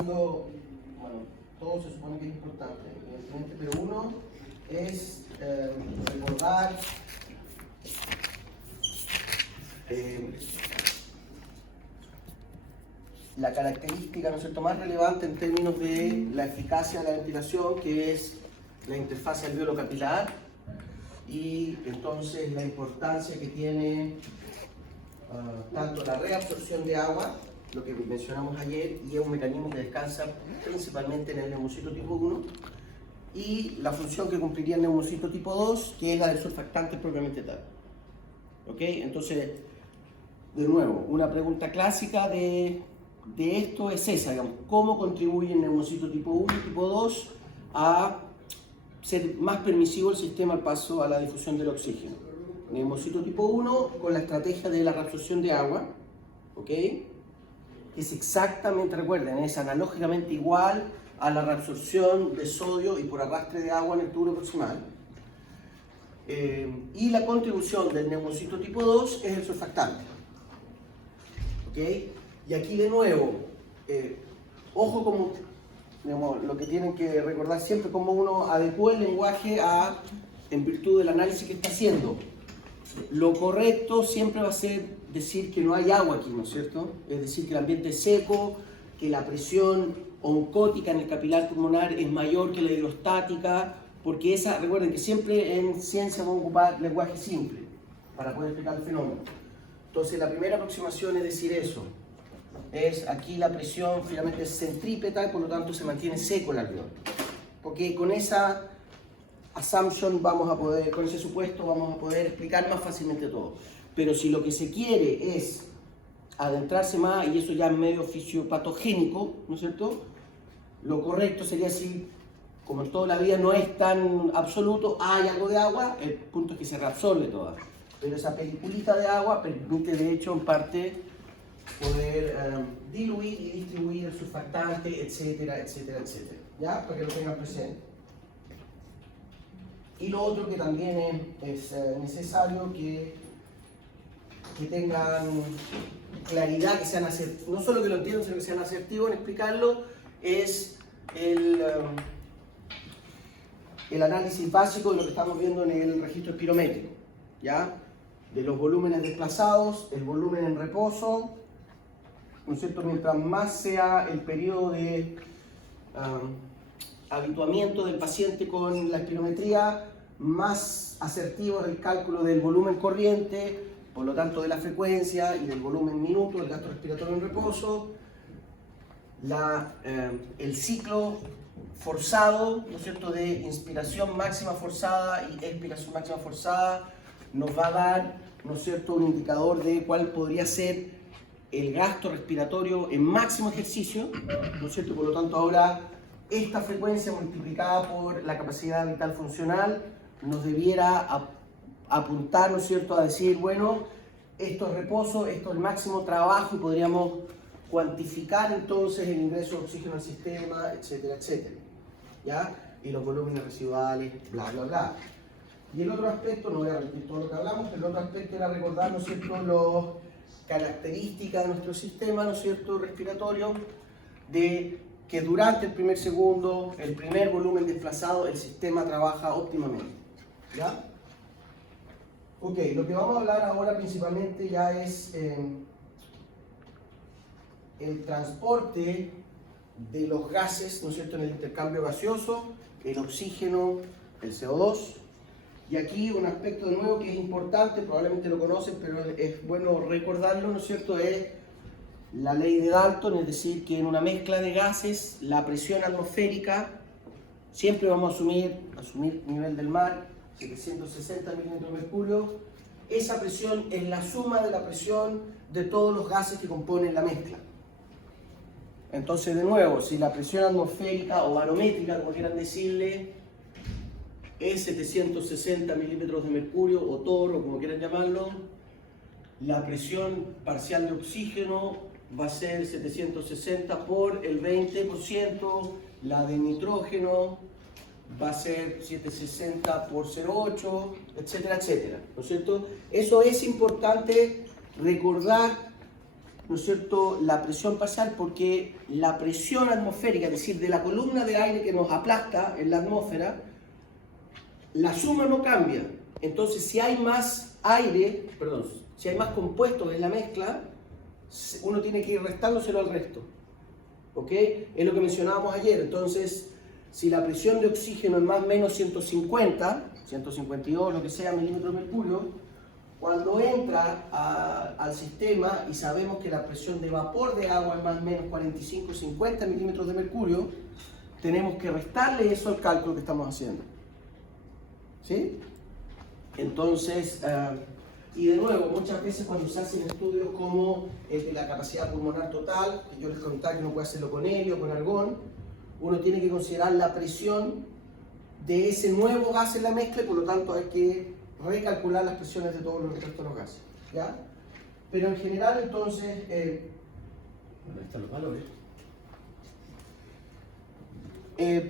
recordando, bueno, todo se supone que es importante, evidentemente, pero uno es recordar la característica, ¿no es cierto?, más relevante en términos de la eficacia de la ventilación, que es la interfaz alveolo capilar, y entonces la importancia que tiene tanto la reabsorción de agua, lo que mencionamos ayer, y es un mecanismo que descansa principalmente en el neumocito tipo 1, y la función que cumpliría el neumocito tipo 2, que es la del surfactante propiamente tal. ¿Ok? Entonces, de nuevo, una pregunta clásica de esto es esa, digamos, ¿cómo contribuye el neumocito tipo 1 y tipo 2 a ser más permisivo el sistema al paso a la difusión del oxígeno? Neumocito tipo 1 con la estrategia de la reabsorción de agua, ¿ok? Que es exactamente, recuerden, es analógicamente igual a la reabsorción de sodio y por arrastre de agua en el tubo proximal. Y la contribución del neumocito tipo 2 es el surfactante, ¿ok? Y aquí de nuevo, ojo como, digamos, lo que tienen que recordar siempre, cómo uno adecua el lenguaje en virtud del análisis que está haciendo. Lo correcto siempre va a ser decir que no hay agua aquí, ¿no es cierto? Es decir, que el ambiente es seco, que la presión oncótica en el capilar pulmonar es mayor que la hidrostática, porque esa, recuerden que siempre en ciencia vamos a ocupar lenguaje simple para poder explicar el fenómeno. Entonces la primera aproximación es decir eso. Es aquí la presión finalmente es centrípeta y por lo tanto se mantiene seco el alveolo. Porque con esa assumption con ese supuesto vamos a poder explicar más fácilmente todo. Pero si lo que se quiere es adentrarse más, y eso ya es medio fisiopatogénico, ¿no es cierto? Lo correcto sería si, como en toda la vida no es tan absoluto, hay algo de agua, el punto es que se reabsorbe toda. Pero esa peliculita de agua permite de hecho en parte poder diluir y distribuir el surfactante, etcétera, etcétera, etcétera. ¿Ya? Para que lo tengan presente. Y lo otro que también es necesario que tengan claridad, que sean no solo que lo entiendan, sino que sean asertivos en explicarlo, es el análisis básico de lo que estamos viendo en el registro espirométrico, ¿ya? De los volúmenes desplazados, el volumen en reposo, ¿no es cierto? Mientras más sea el periodo de habituamiento del paciente con la espirometría, más asertivo es el cálculo del volumen corriente, por lo tanto de la frecuencia y del volumen minuto del gasto respiratorio en reposo. El ciclo forzado, ¿no es cierto?, de inspiración máxima forzada y expiración máxima forzada nos va a dar, ¿no es cierto?, un indicador de cuál podría ser el gasto respiratorio en máximo ejercicio, ¿no es cierto? Por lo tanto, ahora esta frecuencia multiplicada por la capacidad vital funcional nos debiera apuntar, ¿no es cierto?, a decir, bueno, esto es reposo, esto es el máximo trabajo, y podríamos cuantificar entonces el ingreso de oxígeno al sistema, etcétera, etcétera, ¿ya? Y los volúmenes residuales, bla, bla, bla. Y el otro aspecto, no voy a repetir todo lo que hablamos, pero el otro aspecto era recordar, ¿no es cierto?, las características de nuestro sistema, ¿no es cierto?, respiratorio, de que durante el primer segundo, el primer volumen desplazado, el sistema trabaja óptimamente, ¿ya? Ok, lo que vamos a hablar ahora principalmente ya es el transporte de los gases, ¿no es cierto?, en el intercambio gaseoso, el oxígeno, el CO2. Y aquí un aspecto de nuevo que es importante, probablemente lo conocen, pero es bueno recordarlo, ¿no es cierto?, es la ley de Dalton, es decir, que en una mezcla de gases, la presión atmosférica, siempre vamos a asumir nivel del mar, 760 milímetros de mercurio, esa presión es la suma de la presión de todos los gases que componen la mezcla. Entonces, de nuevo, si la presión atmosférica o barométrica, como quieran decirle, es 760 milímetros de mercurio o TOR, o como quieran llamarlo, la presión parcial de oxígeno va a ser 760 por el 20%, la de nitrógeno va a ser 760 por 0,8, etcétera, etcétera, ¿no es cierto? Eso es importante recordar ¿no es cierto?, la presión parcial, porque la presión atmosférica, es decir, de la columna de aire que nos aplasta en la atmósfera, la suma no cambia. Entonces, si hay más aire, perdón, si hay más compuestos en la mezcla, uno tiene que ir restándoselo al resto. ¿Ok? Es lo que mencionábamos ayer. Entonces, si la presión de oxígeno es más o menos 150, 152, lo que sea, milímetros de mercurio, cuando entra al sistema y sabemos que la presión de vapor de agua es más o menos 45-50 milímetros de mercurio, tenemos que restarle eso al cálculo que estamos haciendo. ¿Sí? Entonces, y de nuevo, muchas veces cuando se hacen estudios como el de la capacidad pulmonar total, que yo les contaba que uno puede hacerlo con helio, con argón, uno tiene que considerar la presión de ese nuevo gas en la mezcla y por lo tanto hay que recalcular las presiones de todos los restos de los gases. ¿Ya? Pero en general, entonces, bueno, ahí están los valores.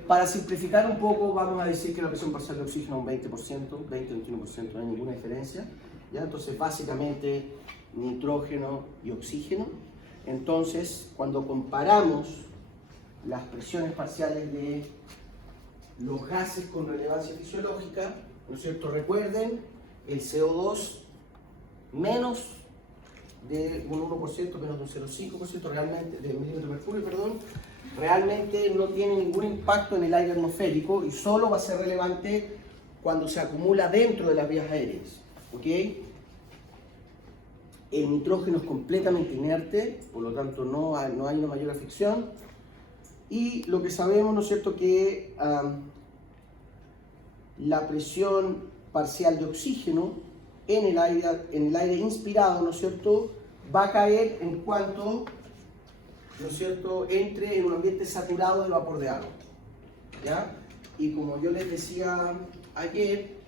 Para simplificar un poco, vamos a decir que la presión parcial de oxígeno es un 20%, 20-21%, no hay ninguna diferencia. ¿Ya? Entonces, básicamente, nitrógeno y oxígeno. Entonces, cuando comparamos las presiones parciales de los gases con relevancia fisiológica, ¿no es cierto? Recuerden, el CO2 menos de un 1%, menos de un 0,5% realmente, de milímetros de mercurio, perdón, realmente no tiene ningún impacto en el aire atmosférico y solo va a ser relevante cuando se acumula dentro de las vías aéreas. ¿Ok? El nitrógeno es completamente inerte, por lo tanto no hay una mayor afección. Y lo que sabemos, ¿no es cierto?, que la presión parcial de oxígeno en el aire inspirado, ¿no es cierto?, va a caer en cuanto, ¿no es cierto?, entre en un ambiente saturado de vapor de agua. ¿Ya? Y como yo les decía ayer,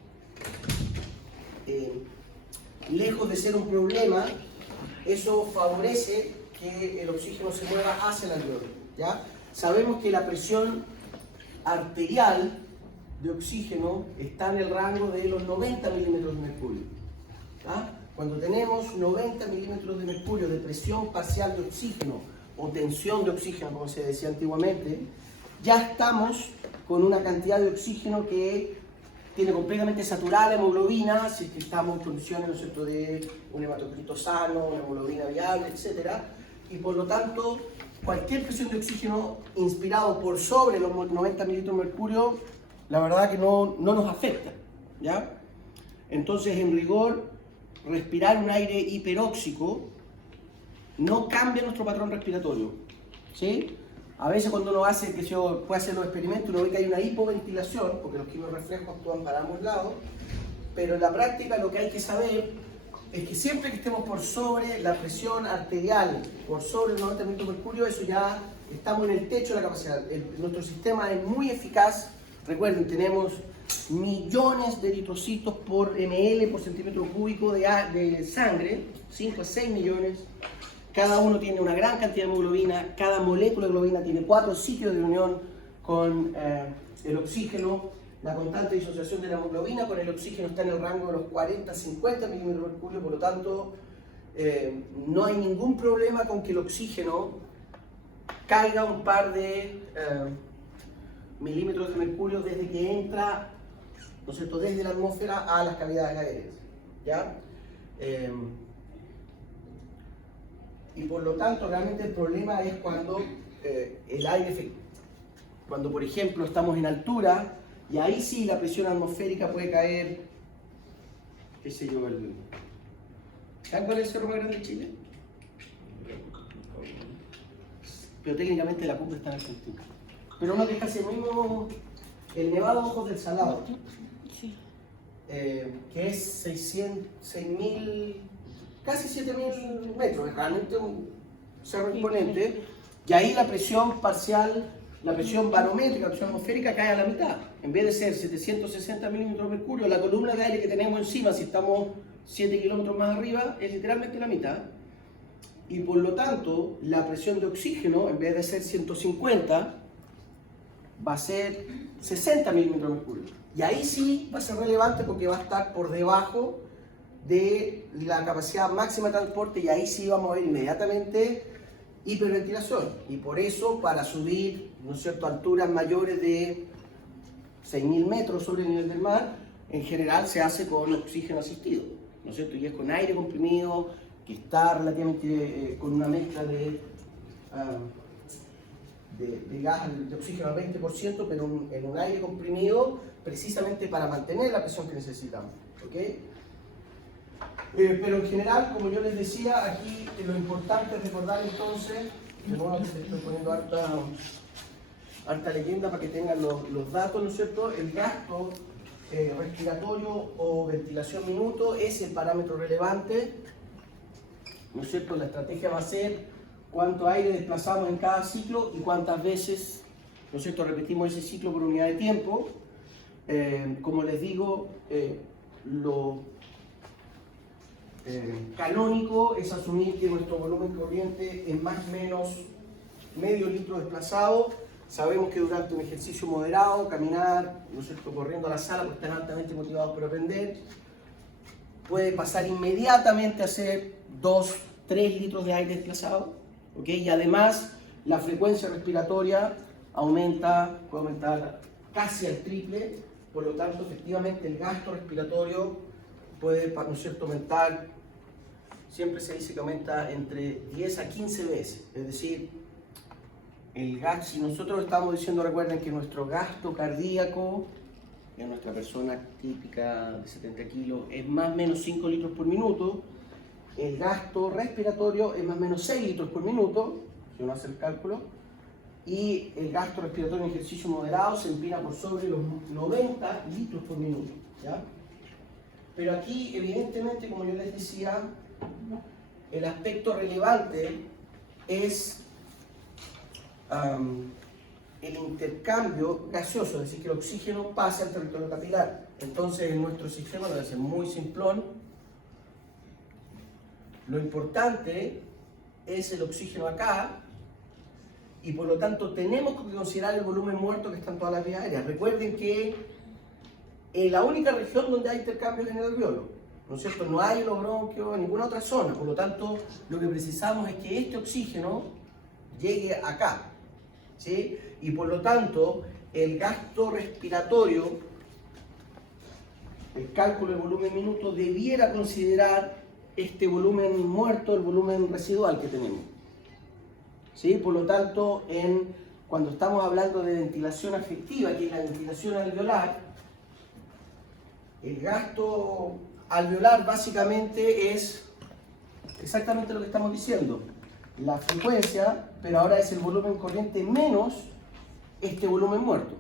lejos de ser un problema, eso favorece que el oxígeno se mueva hacia el alveolo. ¿Ya? Sabemos que la presión arterial de oxígeno está en el rango de los 90 milímetros de mercurio. ¿Ya? Cuando tenemos 90 milímetros de mercurio de presión parcial de oxígeno o tensión de oxígeno, como se decía antiguamente, ya estamos con una cantidad de oxígeno que tiene completamente saturada la hemoglobina, si es que estamos en condiciones, ¿no es cierto?, de un hematocrito sano, una hemoglobina viable, etc. Y por lo tanto, cualquier presión de oxígeno inspirado por sobre los 90 mililitros de mercurio, la verdad que no nos afecta. ¿Ya? Entonces, en rigor, respirar un aire hiperóxico no cambia nuestro patrón respiratorio. ¿Sí? A veces cuando uno hace, que yo puede hacer los experimentos, uno ve que hay una hipoventilación, porque los quimiorreflejos actúan para ambos lados, pero en la práctica lo que hay que saber es que siempre que estemos por sobre la presión arterial, por sobre los 90 milímetros de mercurio, eso ya estamos en el techo de la capacidad. Nuestro sistema es muy eficaz. Recuerden, tenemos millones de eritrocitos por ml, por centímetro cúbico de sangre, 5 a 6 millones. Cada uno tiene una gran cantidad de hemoglobina, cada molécula de globina tiene 4 sitios de unión con el oxígeno. La constante de disociación de la hemoglobina con el oxígeno está en el rango de los 40-50 milímetros de mercurio, por lo tanto no hay ningún problema con que el oxígeno caiga un par de milímetros de mercurio desde que entra, ¿no es cierto?, desde la atmósfera a las cavidades aéreas. ¿Ya? Y por lo tanto, realmente el problema es cuando el aire, cuando por ejemplo estamos en altura, y ahí sí la presión atmosférica puede caer, qué sé yo, ¿saben cuál es el cerro más grande de Chile? Pero técnicamente la cumbre está en Argentina. Pero uno que es casi el mismo, el Nevado Ojos del Salado, que es 6.000, casi 7.000 metros, es realmente un cerro imponente, y ahí la presión parcial, la presión barométrica, la presión atmosférica cae a la mitad. En vez de ser 760 milímetros de mercurio, la columna de aire que tenemos encima, si estamos 7 kilómetros más arriba, es literalmente la mitad. Y por lo tanto, la presión de oxígeno, en vez de ser 150, va a ser 60 milímetros de mercurio. Y ahí sí va a ser relevante porque va a estar por debajo de la capacidad máxima de transporte, y ahí sí vamos a ver inmediatamente hiperventilación. Y por eso, para subir, ¿no es cierto?, alturas mayores de 6.000 metros sobre el nivel del mar, en general se hace con oxígeno asistido, ¿no es cierto? Y es con aire comprimido, que está relativamente con una mezcla de gas de oxígeno al 20%, pero en un aire comprimido, precisamente para mantener la presión que necesitamos, ¿ok? Pero en general, como yo les decía, aquí lo importante es recordar entonces, de nuevo estoy poniendo harta leyenda para que tengan los datos, ¿no es cierto? El gasto respiratorio o ventilación minuto es el parámetro relevante, ¿no es cierto? La estrategia va a ser cuánto aire desplazamos en cada ciclo y cuántas veces, ¿no es cierto?, repetimos ese ciclo por unidad de tiempo. Como les digo, lo canónico es asumir que nuestro volumen corriente es más o menos medio litro desplazado. Sabemos que durante un ejercicio moderado, caminar, ¿no es cierto?, corriendo a la sala, porque están altamente motivados por aprender, puede pasar inmediatamente a ser 2-3 litros de aire desplazado, ¿ok? Y además la frecuencia respiratoria puede aumentar casi al triple, por lo tanto efectivamente el gasto respiratorio puede, ¿no es cierto?, aumentar, siempre se dice que aumenta entre 10 a 15 veces, es decir, el gas, si nosotros estamos diciendo, recuerden que nuestro gasto cardíaco en nuestra persona típica de 70 kilos es más o menos 5 litros por minuto, el gasto respiratorio es más o menos 6 litros por minuto, si uno hace el cálculo, y el gasto respiratorio en ejercicio moderado se empina por sobre los 90 litros por minuto, ¿ya? Pero aquí, evidentemente, como yo les decía, el aspecto relevante es el intercambio gaseoso, es decir, que el oxígeno pasa al territorio capilar. Entonces, en nuestro sistema, lo voy a hacer muy simplón, lo importante es el oxígeno acá, y por lo tanto tenemos que considerar el volumen muerto que está en todas las vías aéreas. Recuerden que en la única región donde hay intercambio es en el alveolo, ¿no es cierto? No hay en los bronquios, en ninguna otra zona. Por lo tanto, lo que precisamos es que este oxígeno llegue acá, ¿sí? Y por lo tanto, el gasto respiratorio, el cálculo del volumen minuto, debiera considerar este volumen muerto, el volumen residual que tenemos, ¿sí? Por lo tanto, cuando estamos hablando de ventilación afectiva, que es la ventilación alveolar, el gasto alveolar básicamente es exactamente lo que estamos diciendo, la frecuencia, pero ahora es el volumen corriente menos este volumen muerto,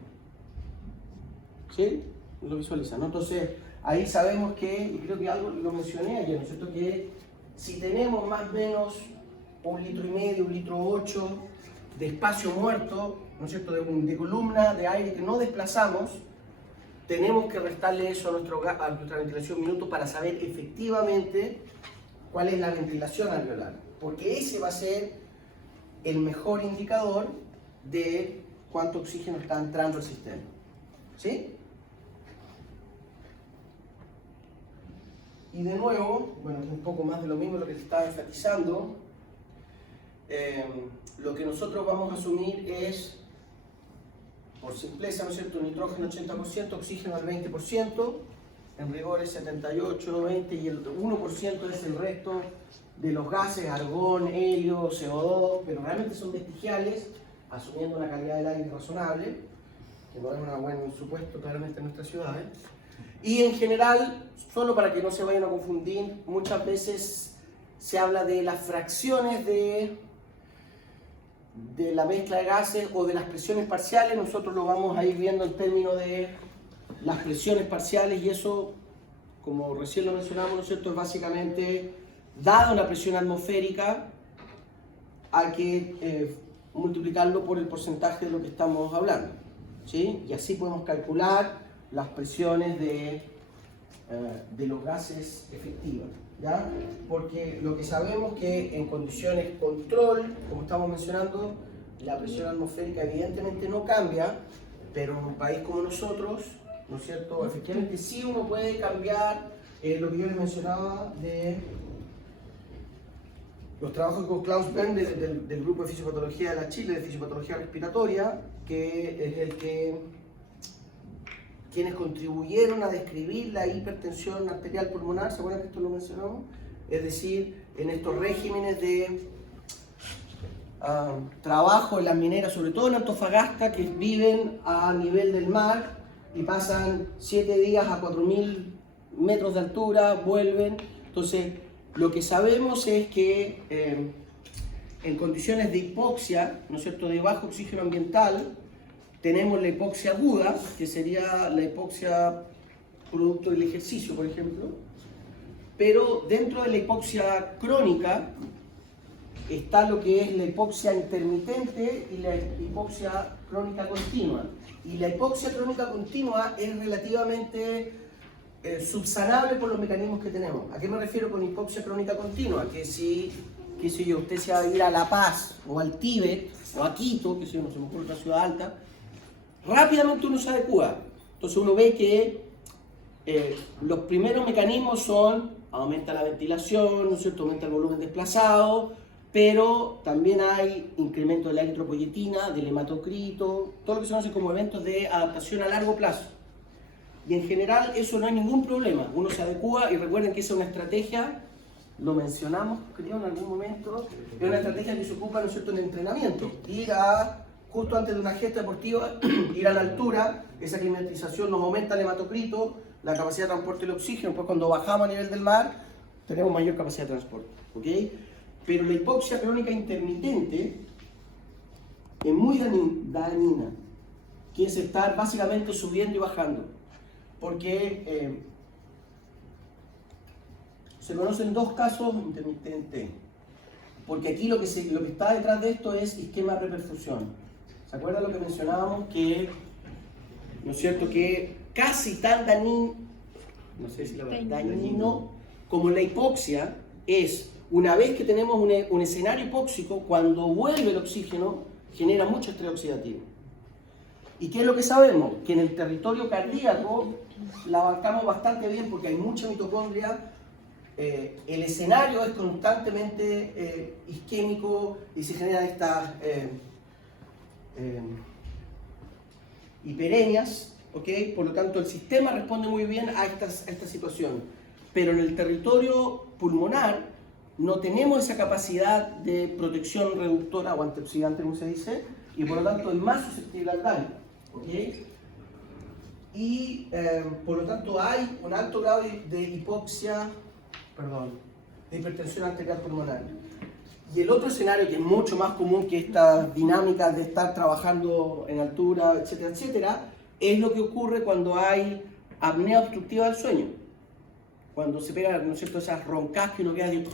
¿sí? Lo visualizan, ¿no? Entonces, ahí sabemos que, y creo que algo lo mencioné ayer, ¿no es cierto?, que si tenemos más o menos 1,5 litros, 1,8 litros de espacio muerto, ¿no es cierto?, de columna de aire que no desplazamos, tenemos que restarle eso a nuestra ventilación minuto para saber efectivamente cuál es la ventilación alveolar, porque ese va a ser el mejor indicador de cuánto oxígeno está entrando al sistema, ¿sí? Y de nuevo, bueno, es un poco más de lo mismo lo que se estaba enfatizando. Lo que nosotros vamos a asumir es, por simpleza, ¿no es cierto?, nitrógeno 80%, oxígeno al 20%, en rigor es 78, 20, y el 1% es el resto de los gases, argón, helio, CO2, pero realmente son vestigiales, asumiendo una calidad del aire razonable, que no es un buen supuesto claramente en nuestras ciudades. Y en general, solo para que no se vayan a confundir, muchas veces se habla de las fracciones de la mezcla de gases o de las presiones parciales. Nosotros lo vamos a ir viendo en términos de las presiones parciales, y eso, como recién lo mencionamos, ¿no es cierto?, es básicamente, dada una presión atmosférica, hay que multiplicarlo por el porcentaje de lo que estamos hablando, ¿sí? Y así podemos calcular las presiones de los gases efectivas, ¿ya? Porque lo que sabemos que en condiciones control, como estamos mencionando, la presión atmosférica evidentemente no cambia, pero en un país como nosotros, ¿no es cierto?, efectivamente sí uno puede cambiar lo que yo les mencionaba de los trabajos con Klaus Bern del grupo de fisiopatología de la Chile, de fisiopatología respiratoria, que es el que quienes contribuyeron a describir la hipertensión arterial pulmonar, ¿se acuerdan que esto lo mencionamos? Es decir, en estos regímenes de trabajo en las mineras, sobre todo en Antofagasta, que viven a nivel del mar y pasan 7 días a 4.000 metros de altura, vuelven. Entonces, lo que sabemos es que en condiciones de hipoxia, ¿no es cierto?, de bajo oxígeno ambiental, tenemos la hipoxia aguda, que sería la hipoxia producto del ejercicio, por ejemplo, pero dentro de la hipoxia crónica está lo que es la hipoxia intermitente y la hipoxia crónica continua. Y la hipoxia crónica continua es relativamente subsanable por los mecanismos que tenemos. ¿A qué me refiero con hipoxia crónica continua? Que si, qué sé yo, usted se va a ir a La Paz o al Tíbet o a Quito, que sé yo, no se me ocurre otra ciudad alta, rápidamente uno se adecua. Entonces uno ve que los primeros mecanismos son, aumenta la ventilación, ¿no es cierto?, aumenta el volumen desplazado, pero también hay incremento de la eritropoyetina, del hematocrito, todo lo que se conoce como eventos de adaptación a largo plazo. Y en general eso no hay ningún problema, uno se adecua y recuerden que esa es una estrategia, lo mencionamos creo en algún momento, es una estrategia que se ocupa, ¿no es cierto?, en entrenamiento, ir a, justo antes de una gesta deportiva, ir a la altura, esa climatización nos aumenta el hematocrito, la capacidad de transporte del oxígeno, después cuando bajamos a nivel del mar, tenemos mayor capacidad de transporte, ¿ok? Pero la hipoxia crónica intermitente es muy dañina, que es estar básicamente subiendo y bajando, porque se conocen dos casos intermitentes, porque aquí lo que está detrás de esto es isquema reperfusión. ¿Se acuerdan lo que mencionábamos? Que, ¿no es cierto?, que casi tan dañino, no sé si la verdad, dañino como la hipoxia es, una vez que tenemos un escenario hipóxico, cuando vuelve el oxígeno, genera mucho estrés oxidativo. ¿Y qué es lo que sabemos? Que en el territorio cardíaco la abarcamos bastante bien porque hay mucha mitocondria, el escenario es constantemente isquémico y se generan estas hiperemias, ¿okay? Por lo tanto el sistema responde muy bien a esta situación. Pero en el territorio pulmonar no tenemos esa capacidad de protección reductora o antioxidante, como se dice, y por lo tanto es más susceptible al daño. ¿Okay? Y por lo tanto hay un alto grado de hipoxia, de hipertensión arterial pulmonar. Y el otro escenario que es mucho más común que estas dinámicas de estar trabajando en altura, etcétera, etcétera, es lo que ocurre cuando hay apnea obstructiva del sueño. Cuando se pegan, ¿no es cierto?, esas roncas que uno queda así,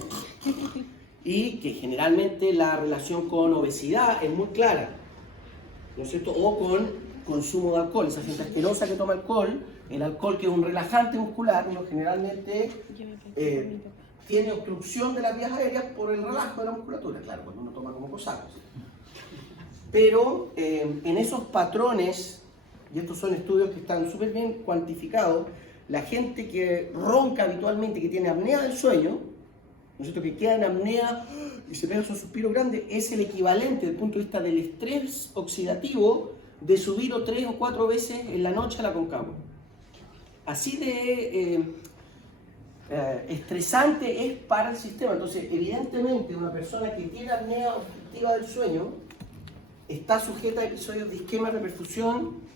y que generalmente la relación con obesidad es muy clara, ¿no es cierto?, o con consumo de alcohol, esa gente asquerosa que toma alcohol, el alcohol que es un relajante muscular, uno generalmente tiene obstrucción de las vías aéreas por el relajo de la musculatura, claro, cuando uno toma como cosacos. Pero en esos patrones, y estos son estudios que están súper bien cuantificados, la gente que ronca habitualmente, que tiene apnea del sueño, ¿no es cierto?, que queda en apnea y se pega esos suspiros grandes, es el equivalente desde el punto de vista del estrés oxidativo de subir 3 o 4 veces en la noche a la Concagua. Así de estresante es para el sistema. Entonces, evidentemente, una persona que tiene apnea obstructiva del sueño está sujeta a episodios de isquema de reperfusión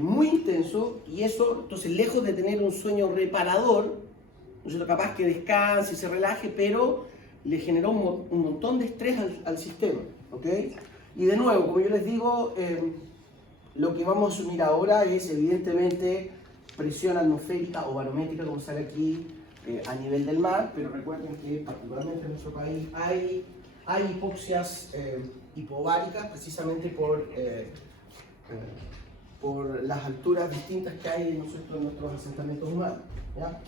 muy intenso, y eso, entonces, lejos de tener un sueño reparador, ¿no es cierto?, capaz que descanse y se relaje, pero le generó un montón de estrés al sistema, ¿ok? Y de nuevo, como yo les digo, lo que vamos a asumir ahora es, evidentemente, presión atmosférica o barométrica, como sale aquí, a nivel del mar, pero recuerden que, particularmente en nuestro país, hay hipoxias hipováricas, precisamente por las alturas distintas que hay en nuestros asentamientos humanos, ¿ya?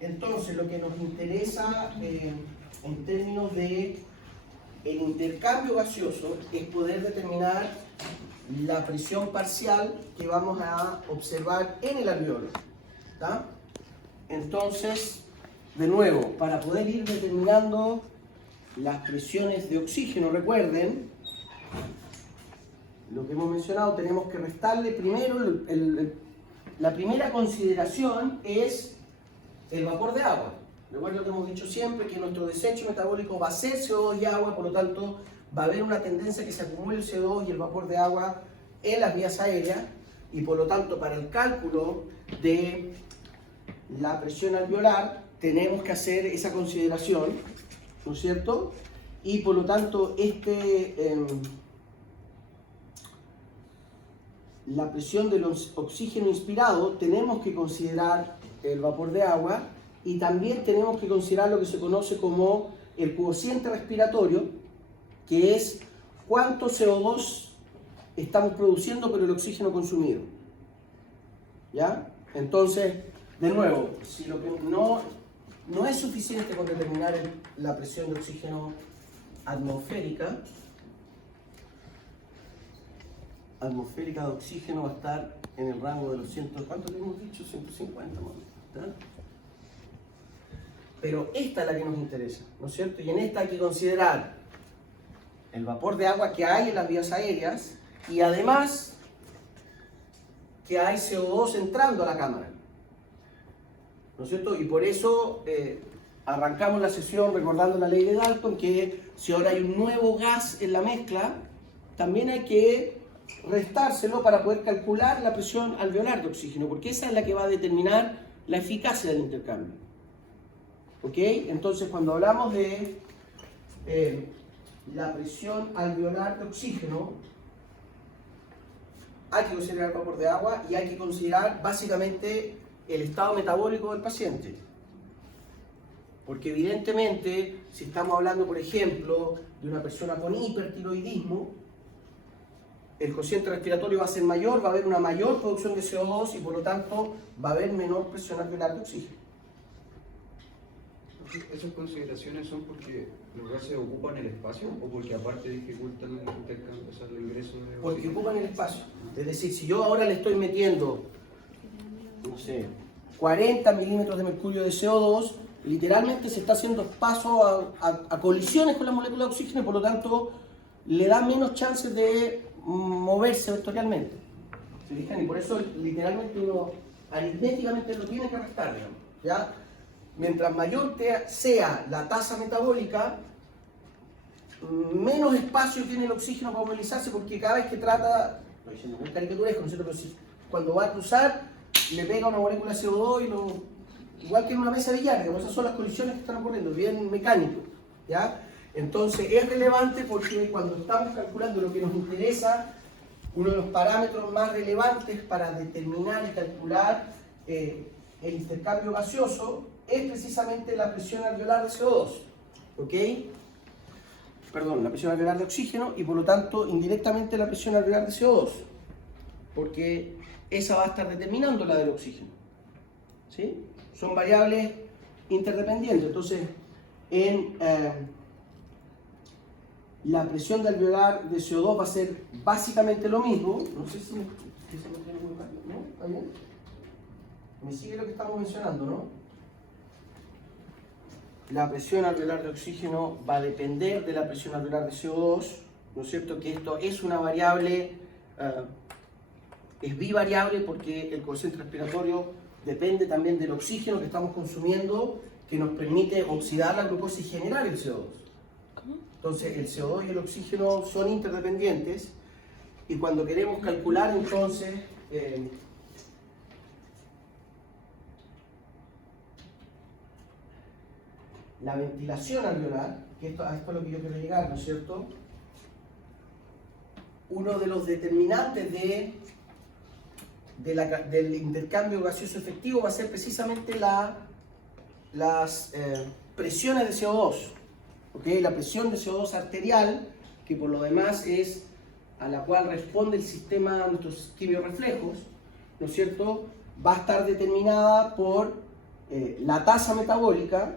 Entonces, lo que nos interesa en términos de el intercambio gaseoso es poder determinar la presión parcial que vamos a observar en el alveolo. ¿Tá? Entonces, de nuevo, para poder ir determinando las presiones de oxígeno, recuerden, lo que hemos mencionado, tenemos que restarle primero, la primera consideración es el vapor de agua. Recuerden lo que hemos dicho siempre, que nuestro desecho metabólico va a ser CO2 y agua, por lo tanto va a haber una tendencia que se acumule el CO2 y el vapor de agua en las vías aéreas, y por lo tanto para el cálculo de la presión alveolar tenemos que hacer esa consideración, ¿no es cierto? Y por lo tanto la presión del oxígeno inspirado tenemos que considerar el vapor de agua, y también tenemos que considerar lo que se conoce como el cociente respiratorio, que es cuánto CO2 estamos produciendo por el oxígeno consumido. ¿Ya? Entonces, de nuevo, si lo que no es suficiente con determinar la presión de oxígeno atmosférica de oxígeno va a estar en el rango de los 100, ¿cuánto le hemos dicho? 150, ¿no? Pero esta es la que nos interesa, ¿no es cierto? Y en esta hay que considerar el vapor de agua que hay en las vías aéreas, y además que hay CO2 entrando a la cámara, ¿no es cierto? Y por eso arrancamos la sesión recordando la ley de Dalton, que si ahora hay un nuevo gas en la mezcla, también hay que restárselo para poder calcular la presión alveolar de oxígeno, porque esa es la que va a determinar la eficacia del intercambio. ¿Ok? Entonces, cuando hablamos de la presión alveolar de oxígeno, hay que considerar el vapor de agua y hay que considerar básicamente el estado metabólico del paciente. Porque evidentemente, si estamos hablando, por ejemplo, de una persona con hipertiroidismo, el cociente respiratorio va a ser mayor, va a haber una mayor producción de CO2 y por lo tanto va a haber menor presión alveolar de oxígeno. ¿Esas consideraciones son porque los gases ocupan el espacio o porque aparte dificultan el intercambio, o sea, el ingreso de... Porque ocupan el espacio. Es decir, si yo ahora le estoy metiendo, no sé, 40 milímetros de mercurio de CO2, literalmente se está haciendo espacio a colisiones con la molécula de oxígeno y por lo tanto le da menos chances de moverse vectorialmente. ¿Se fijan? Y por eso literalmente uno aritméticamente lo tiene que restar, digamos, ¿ya? Mientras mayor sea la tasa metabólica, menos espacio tiene el oxígeno para movilizarse, porque cada vez que trata, estoy diciendo muy caricaturesco, ¿no es cierto? Pero si, cuando va a cruzar, le pega una molécula de CO2 y igual que en una mesa de billar, digamos, esas son las colisiones que están ocurriendo, bien mecánico, ¿ya? Entonces es relevante porque cuando estamos calculando lo que nos interesa, uno de los parámetros más relevantes para determinar y calcular el intercambio gaseoso es precisamente la presión alveolar de CO2, ¿ok? Perdón, la presión alveolar de oxígeno y por lo tanto indirectamente la presión alveolar de CO2, porque esa va a estar determinando la del oxígeno, ¿sí? Son variables interdependientes, entonces en la presión de alveolar de CO2 va a ser básicamente lo mismo, no sé si me tiene muy rápido, ¿no? ¿Está bien? Me sigue lo que estamos mencionando, ¿no? La presión alveolar de oxígeno va a depender de la presión alveolar de CO2, ¿no es cierto? Que esto es una variable, es bivariable porque el cociente respiratorio depende también del oxígeno que estamos consumiendo, que nos permite oxidar la glucosa y generar el CO2. Entonces el CO2 y el oxígeno son interdependientes y cuando queremos calcular entonces la ventilación alveolar, que esto es lo que yo quiero llegar, ¿no es cierto? Uno de los determinantes del intercambio gaseoso efectivo va a ser precisamente las presiones de CO2, ¿ok? La presión de CO2 arterial, que por lo demás es a la cual responde el sistema de nuestros quimiorreflejos, ¿no es cierto? Va a estar determinada por la tasa metabólica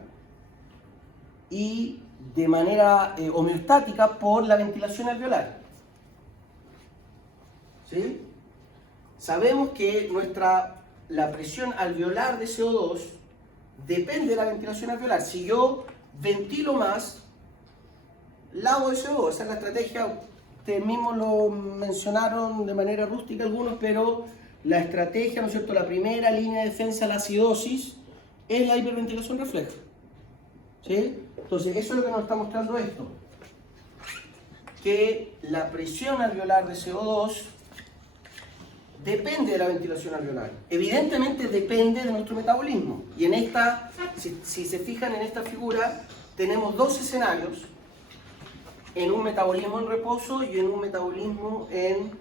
y de manera homeostática por la ventilación alveolar. ¿Sí? Sabemos que la presión alveolar de CO2 depende de la ventilación alveolar. Si yo ventilo más, lavo de CO2. Esa es la estrategia. Ustedes mismos lo mencionaron de manera rústica algunos, pero la estrategia, ¿no es cierto?, la primera línea de defensa a la acidosis es la hiperventilación refleja. ¿Sí? Entonces, eso es lo que nos está mostrando esto. Que la presión alveolar de CO2 depende de la ventilación alveolar. Evidentemente depende de nuestro metabolismo. Y en esta, si se fijan en esta figura, tenemos dos escenarios. En un metabolismo en reposo y en un metabolismo en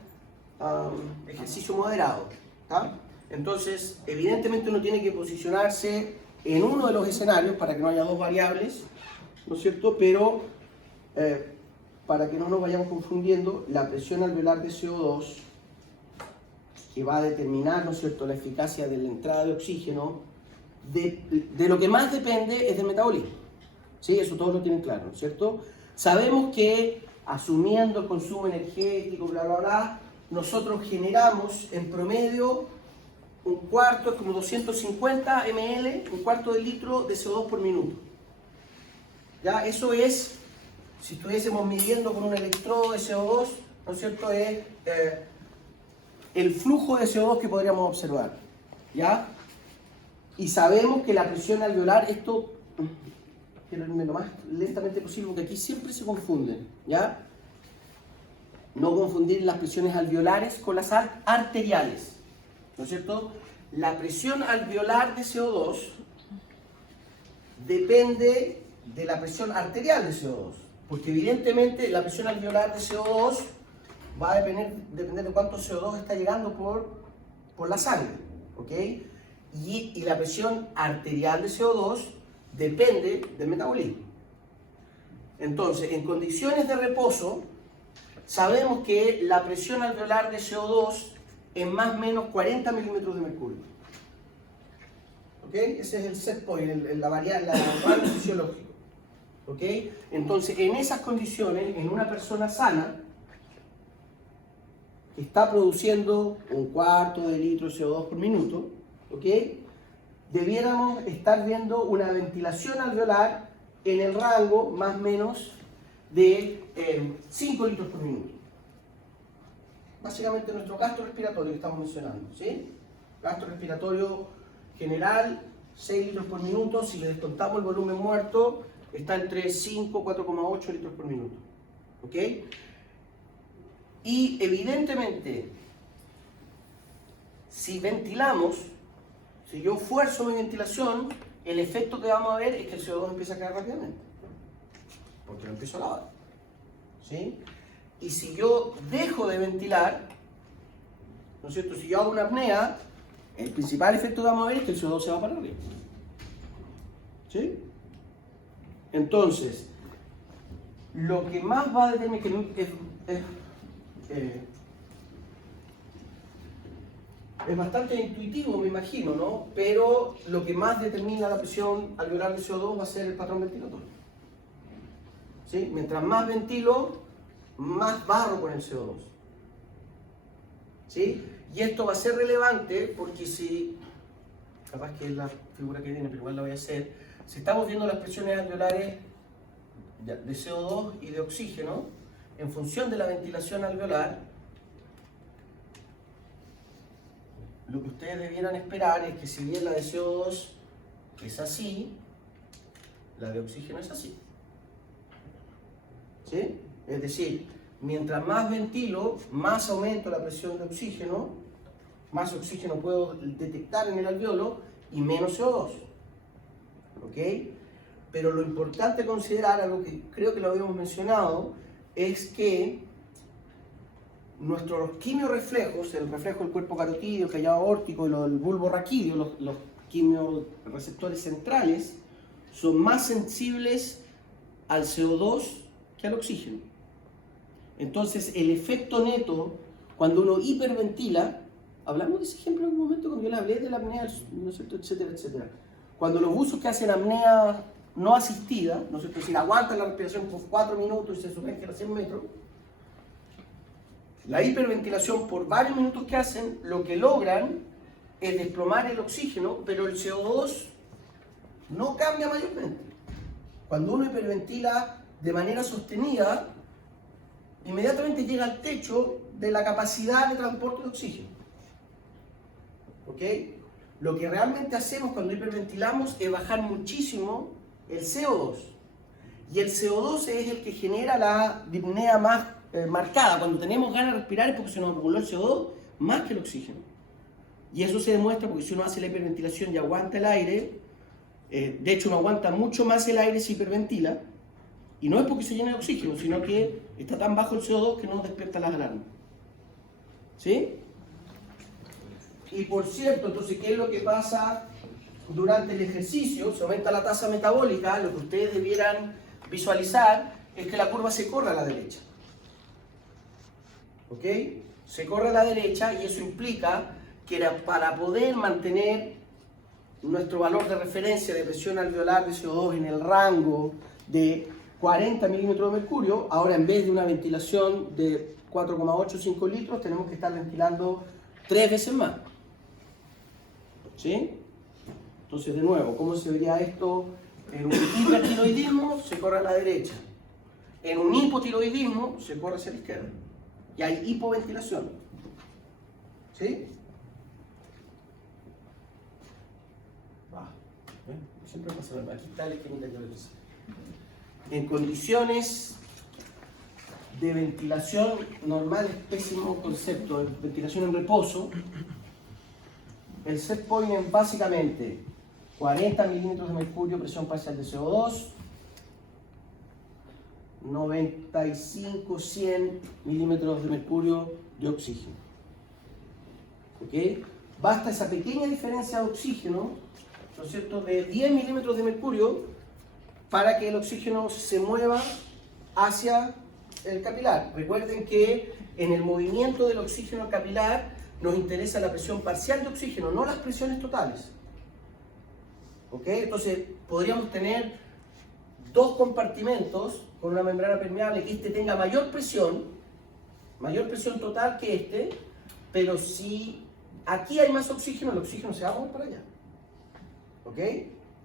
ejercicio moderado. ¿Tá? Entonces, evidentemente uno tiene que posicionarse en uno de los escenarios para que no haya dos variables, ¿no es cierto? Pero para que no nos vayamos confundiendo, la presión alveolar de CO2, que va a determinar, ¿no es cierto?, la eficacia de la entrada de oxígeno, de lo que más depende es del metabolismo. ¿Sí? Eso todos lo tienen claro, ¿no es cierto? Sabemos que, asumiendo el consumo energético, bla, bla, bla, nosotros generamos en promedio un cuarto, es como 250 ml, un cuarto de litro de CO2 por minuto. ¿Ya? Eso es, si estuviésemos midiendo con un electrodo de CO2, ¿no es cierto?, es el flujo de CO2 que podríamos observar. ¿Ya? Y sabemos que la presión alveolar, esto, quiero irme lo más lentamente posible porque aquí siempre se confunden. ¿Ya? No confundir las presiones alveolares con las arteriales. ¿No es cierto? La presión alveolar de CO2 depende de la presión arterial de CO2, porque evidentemente la presión alveolar de CO2 va a depender de cuánto CO2 está llegando por la sangre, ¿ok? Y la presión arterial de CO2 depende del metabolismo. Entonces, en condiciones de reposo, sabemos que la presión alveolar de CO2 es más o menos 40 milímetros de mercurio. ¿Ok? Ese es el set point, la variable, el rango fisiológico. ¿Ok? Entonces, en esas condiciones, en una persona sana, que está produciendo un cuarto de litro de CO2 por minuto, ¿ok?, debiéramos estar viendo una ventilación alveolar en el rango más o menos de 5 litros por minuto. Básicamente nuestro gasto respiratorio que estamos mencionando, ¿sí? Gasto respiratorio general, 6 litros por minuto. Si le descontamos el volumen muerto, está entre 5 y 4,8 litros por minuto. ¿Ok? Y evidentemente, si ventilamos, si yo fuerzo mi ventilación, el efecto que vamos a ver es que el CO2 empieza a caer rápidamente, porque lo empiezo a lavar. ¿Sí? Y si yo dejo de ventilar, ¿no es cierto? Si yo hago una apnea, el principal efecto que vamos a ver es que el CO2 se va para arriba. ¿Sí? Entonces, lo que más va a determinar que es bastante intuitivo, me imagino, ¿no? Pero lo que más determina la presión alveolar de CO2 va a ser el patrón ventilatorio. ¿Sí? Mientras más ventilo, más barro con el CO2. ¿Sí? Y esto va a ser relevante porque si, capaz que es la figura que viene, pero igual la voy a hacer, si estamos viendo las presiones alveolares de CO2 y de oxígeno, en función de la ventilación alveolar, lo que ustedes debieran esperar es que si bien la de CO2 es así, la de oxígeno es así. ¿Sí? Es decir, mientras más ventilo, más aumento la presión de oxígeno, más oxígeno puedo detectar en el alveolo y menos CO2. ¿Ok? Pero lo importante considerar, algo que creo que lo habíamos mencionado, es que nuestros quimiorreflejos, el reflejo del cuerpo carotídeo, el callado aórtico y el bulbo raquídeo, los quimioreceptores centrales, son más sensibles al CO2 que al oxígeno. Entonces, el efecto neto, cuando uno hiperventila, hablamos de ese ejemplo en un momento cuando yo le hablé de la apnea, ¿no es cierto?, etcétera, etcétera. Cuando los buzos que hacen apnea no asistida, ¿no es cierto? Es decir, aguantan la respiración por 4 minutos y se sumergen a 100 metros. La hiperventilación por varios minutos que hacen, lo que logran es desplomar el oxígeno, pero el CO2 no cambia mayormente. Cuando uno hiperventila de manera sostenida, inmediatamente llega al techo de la capacidad de transporte de oxígeno. ¿Ok? Lo que realmente hacemos cuando hiperventilamos es bajar muchísimo el CO2. Y el CO2 es el que genera la disnea más marcada. Cuando tenemos ganas de respirar es porque se nos acumuló el CO2 más que el oxígeno. Y eso se demuestra porque si uno hace la hiperventilación y aguanta el aire, de hecho uno aguanta mucho más el aire si hiperventila, y no es porque se llene de oxígeno, sino que está tan bajo el CO2 que no despierta las alarmas. ¿Sí? Y por cierto, entonces, ¿qué es lo que pasa durante el ejercicio? Se aumenta la tasa metabólica, lo que ustedes debieran visualizar es que la curva se corre a la derecha. ¿Ok? Se corre a la derecha y eso implica que para poder mantener nuestro valor de referencia de presión alveolar de CO2 en el rango de 40 milímetros de mercurio, ahora en vez de una ventilación de 4,85 litros, tenemos que estar ventilando 3 veces más. ¿Sí? Entonces, de nuevo, ¿cómo se vería esto? En un hipertiroidismo se corre a la derecha. En un hipotiroidismo se corre hacia la izquierda. Y hay hipoventilación. ¿Sí? Siempre pasa lo mismo. Aquí está la esquinita que lo dice. En condiciones de ventilación normal, es pésimo concepto. De ventilación en reposo, el set point es básicamente 40 milímetros de mercurio, presión parcial de CO2, 95, 100 milímetros de mercurio de oxígeno. ¿Ok? Basta esa pequeña diferencia de oxígeno, ¿no es cierto?, de 10 milímetros de mercurio para que el oxígeno se mueva hacia el capilar. Recuerden que en el movimiento del oxígeno capilar nos interesa la presión parcial de oxígeno, no las presiones totales. ¿Ok? Entonces podríamos tener dos compartimentos con una membrana permeable que este tenga mayor presión total que este, pero si aquí hay más oxígeno, el oxígeno se va a mover para allá. ¿Ok?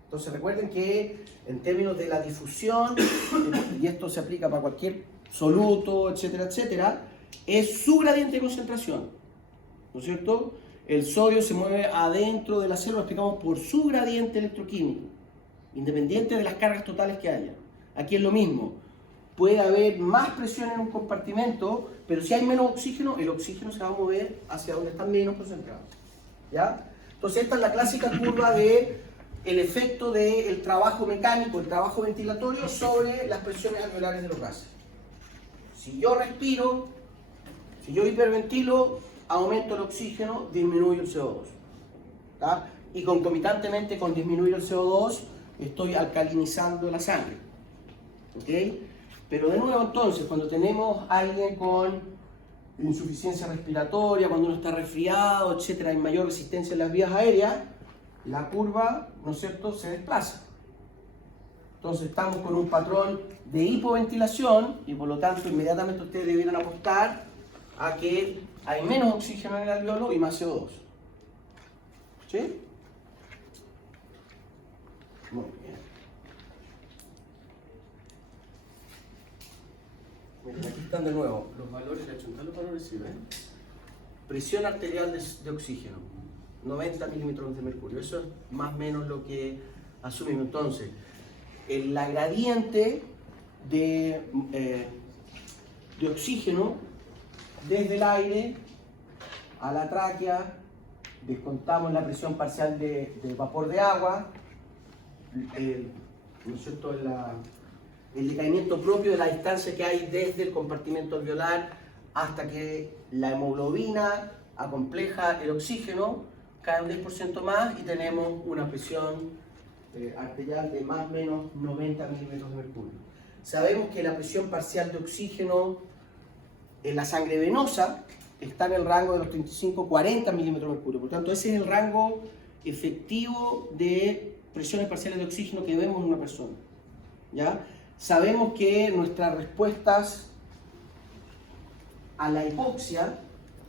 Entonces recuerden que en términos de la difusión, y esto se aplica para cualquier soluto, etcétera, etcétera, es su gradiente de concentración. ¿No es cierto? El sodio se mueve adentro de la célula, lo explicamos por su gradiente electroquímico, independiente de las cargas totales que haya. Aquí es lo mismo. Puede haber más presión en un compartimento, pero si hay menos oxígeno, el oxígeno se va a mover hacia donde están menos concentrados. ¿Ya? Entonces esta es la clásica curva de el efecto del trabajo mecánico, el trabajo ventilatorio sobre las presiones alveolares de los gases. Si yo respiro, si yo hiperventilo, aumento el oxígeno, disminuyo el CO2. ¿Tá? Y concomitantemente con disminuir el CO2, estoy alcalinizando la sangre. ¿Ok? Pero de nuevo entonces, cuando tenemos a alguien con insuficiencia respiratoria, cuando uno está resfriado, etcétera, hay mayor resistencia en las vías aéreas, la curva, ¿no es cierto?, se desplaza. Entonces estamos con un patrón de hipoventilación y por lo tanto inmediatamente ustedes debieran apostar a que hay menos oxígeno en el alveolo y más CO2. ¿Sí? Muy bien. Miren, aquí están de nuevo los valores, de hecho, los valores sí, ¿ven? Presión arterial de oxígeno, 90 milímetros de mercurio. Eso es más o menos lo que asumimos. Entonces, la gradiente de oxígeno desde el aire a la tráquea, descontamos la presión parcial de vapor de agua, ¿no es cierto?, el decaimiento propio de la distancia que hay desde el compartimento alveolar hasta que la hemoglobina acompleja el oxígeno, cae un 10% más y tenemos una presión arterial de más o menos 90 milímetros de mercurio. Sabemos que la presión parcial de oxígeno en la sangre venosa está en el rango de los 35-40 milímetros de mercurio. Por tanto, ese es el rango efectivo de presiones parciales de oxígeno que vemos en una persona. ¿Ya? Sabemos que nuestras respuestas a la hipoxia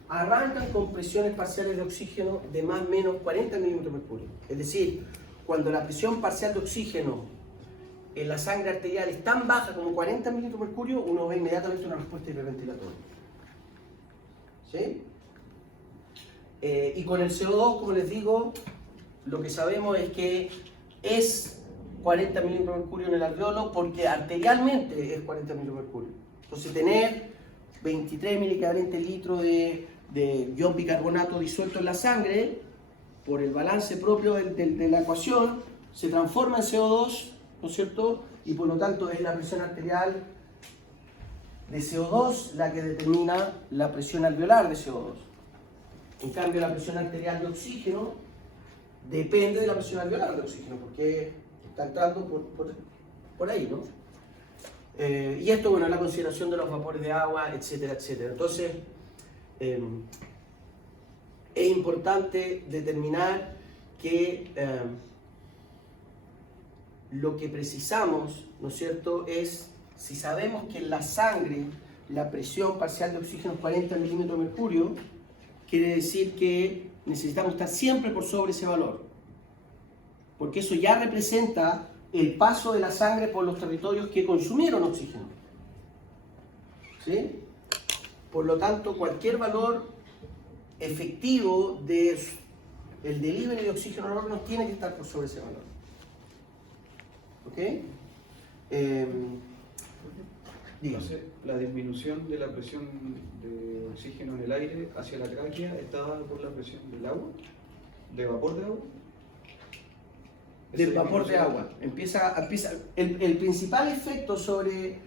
arrancan con presiones parciales de oxígeno de más o menos 40 milímetros de mercurio. Es decir, cuando la presión parcial de oxígeno en la sangre arterial es tan baja como 40 milímetros de mercurio, uno ve inmediatamente una respuesta hiperventilatoria. ¿Sí? Y con el CO2, como les digo, lo que sabemos es que es 40 milímetros de mercurio en el alveolo porque arterialmente es 40 milímetros de mercurio. Entonces tener 23 miliequivalentes litros de ion bicarbonato disuelto en la sangre, por el balance propio de la ecuación, se transforma en CO2, ¿no es cierto? Y por lo tanto es la presión arterial de CO2 la que determina la presión alveolar de CO2. En cambio, la presión arterial de oxígeno depende de la presión alveolar de oxígeno, porque está entrando por ahí, ¿no? Y esto, bueno, es la consideración de los vapores de agua, etcétera, etcétera. Entonces, es importante determinar que lo que precisamos, ¿no es cierto?, es, si sabemos que en la sangre la presión parcial de oxígeno es 40 milímetros de mercurio, quiere decir que necesitamos estar siempre por sobre ese valor, porque eso ya representa el paso de la sangre por los territorios que consumieron oxígeno. ¿Sí? Por lo tanto, cualquier valor efectivo del delivery de oxígeno al órgano tiene que estar por sobre ese valor. ¿Ok? Entonces, la disminución de la presión de oxígeno en el aire hacia la tráquea está dada por la presión del agua, de vapor de agua. Del vapor de agua. El principal efecto sobre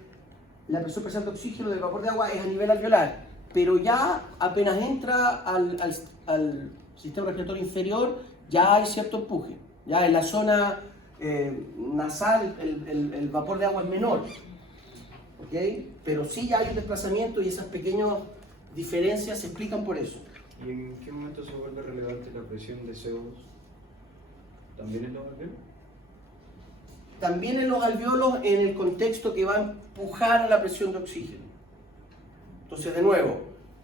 la presión parcial de oxígeno del vapor de agua es a nivel alveolar, pero ya apenas entra al sistema respiratorio inferior, ya hay cierto empuje. Ya en la zona nasal el vapor de agua es menor, ¿ok? Pero sí ya hay un desplazamiento y esas pequeñas diferencias se explican por eso. ¿Y en qué momento se vuelve relevante la presión de CO2? ¿También en los alveolos? También en los alveolos en el contexto que va a empujar a la presión de oxígeno. Entonces, de nuevo,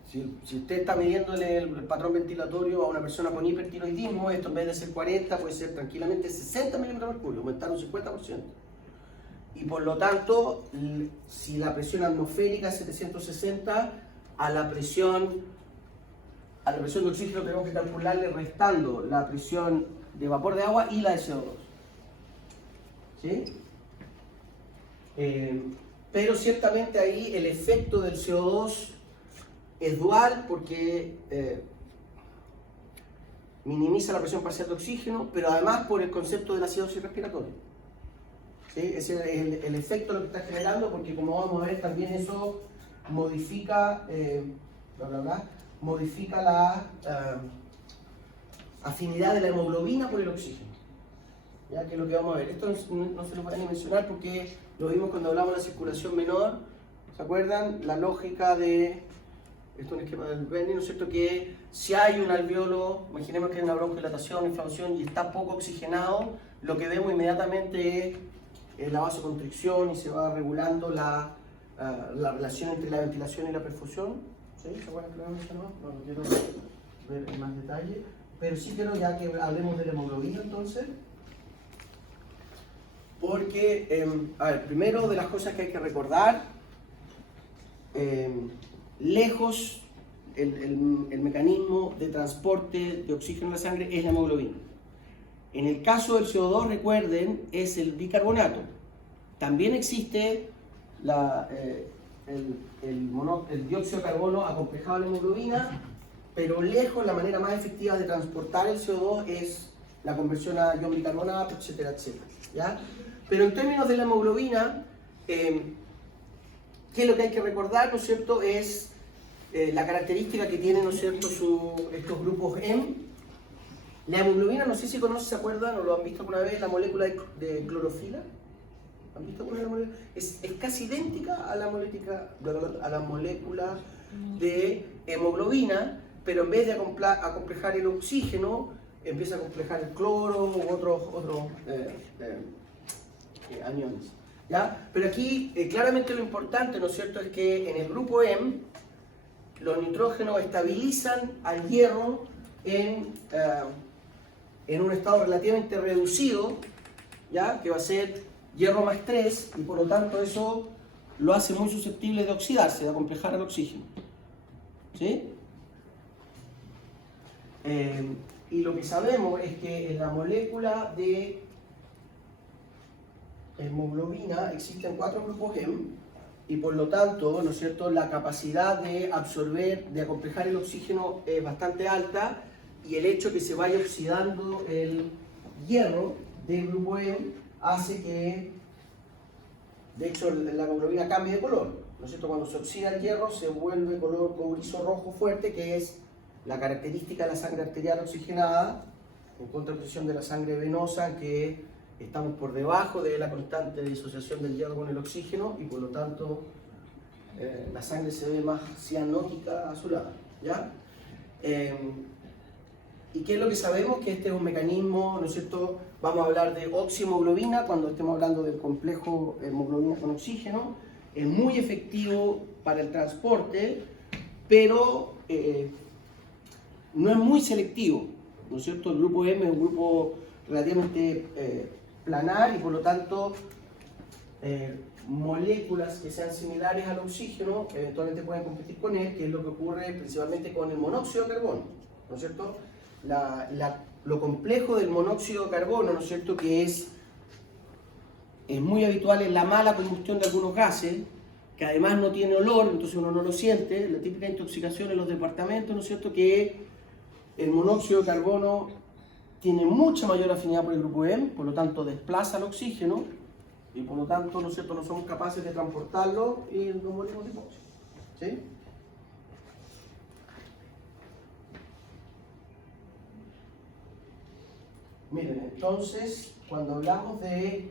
si usted está midiéndole el patrón ventilatorio a una persona con hipertiroidismo, esto en vez de ser 40 puede ser tranquilamente 60 milímetros de mercurio, aumentar un 50%. Y por lo tanto, si la presión atmosférica es 760, a la presión de oxígeno tenemos que calcularle restando la presión de vapor de agua y la de CO2. ¿Sí? Pero ciertamente ahí el efecto del CO2 es dual porque minimiza la presión parcial de oxígeno, pero además por el concepto de la acidosis respiratoria. ¿Sí? Ese es el efecto lo que está generando, porque como vamos a ver también eso modifica, modifica la afinidad de la hemoglobina por el oxígeno. ¿Ya? Que es lo que vamos a ver. Esto no se lo voy a ni mencionar porque lo vimos cuando hablamos de la circulación menor. ¿Se acuerdan? La lógica de, esto es un esquema del Berni, ¿no es cierto? Que si hay un alveolo, imaginemos que hay una broncolatación, inflamación y está poco oxigenado, lo que vemos inmediatamente es la vasoconstricción y se va regulando la relación entre la ventilación y la perfusión. ¿Sí? ¿Se acuerdan que lo habíamos mencionado? No quiero ver en más detalle, pero sí quiero ya que hablemos de la hemoglobina entonces. Porque, a ver, primero de las cosas que hay que recordar, lejos el mecanismo de transporte de oxígeno en la sangre es la hemoglobina. En el caso del CO2, recuerden, es el bicarbonato. También existe el dióxido de carbono acomplejado a la hemoglobina, pero lejos la manera más efectiva de transportar el CO2 es la conversión a ion bicarbonato, etcétera, etcétera. ¿Ya? Pero en términos de la hemoglobina, ¿qué es lo que hay que recordar, ¿no es cierto? Es la característica que tienen, ¿no es cierto?, estos grupos M. La hemoglobina, no sé si conocen, se acuerdan o lo han visto alguna vez, la molécula de clorofila. ¿Han visto alguna vez la molécula? Es casi idéntica a la molécula de hemoglobina, pero en vez de acomplejar el oxígeno, empieza a complejar el cloro u otros aniones. ¿Ya? Pero aquí claramente lo importante, ¿no es cierto?, es que en el grupo M los nitrógenos estabilizan al hierro en un estado relativamente reducido, ¿ya?, que va a ser hierro más 3, y por lo tanto eso lo hace muy susceptible de oxidarse, de acomplejar al oxígeno. ¿Sí? Y lo que sabemos es que en la molécula de hemoglobina existen 4 grupos M, y por lo tanto, ¿no es cierto?, la capacidad de absorber, de acomplejar el oxígeno es bastante alta, y el hecho que se vaya oxidando el hierro del grupo M hace que, de hecho, la hemoglobina cambie de color, ¿no es cierto? Cuando se oxida el hierro se vuelve color cobrizo rojo fuerte, que es la característica de la sangre arterial oxigenada, en contraposición de la sangre venosa, que estamos por debajo de la constante de disociación del hierro con el oxígeno, y por lo tanto la sangre se ve más cianótica, azulada, ¿ya? ¿Y qué es lo que sabemos? Que este es un mecanismo, ¿no es cierto? Vamos a hablar de oxihemoglobina cuando estemos hablando del complejo hemoglobina con oxígeno. Es muy efectivo para el transporte, pero no es muy selectivo, ¿no es cierto? El grupo M es un grupo relativamente planar, y por lo tanto moléculas que sean similares al oxígeno eventualmente pueden competir con él, que es lo que ocurre principalmente con el monóxido de carbono, ¿no es cierto? Lo complejo del monóxido de carbono, ¿no es cierto?, que es muy habitual en la mala combustión de algunos gases, que además no tiene olor, entonces uno no lo siente, la típica intoxicación en los departamentos, ¿no es cierto?, que el monóxido de carbono tiene mucha mayor afinidad por el grupo M, por lo tanto desplaza el oxígeno, y por lo tanto, ¿no es cierto?, no somos capaces de transportarlo y nos morimos de hipoxia. ¿Sí? Miren, entonces, cuando hablamos de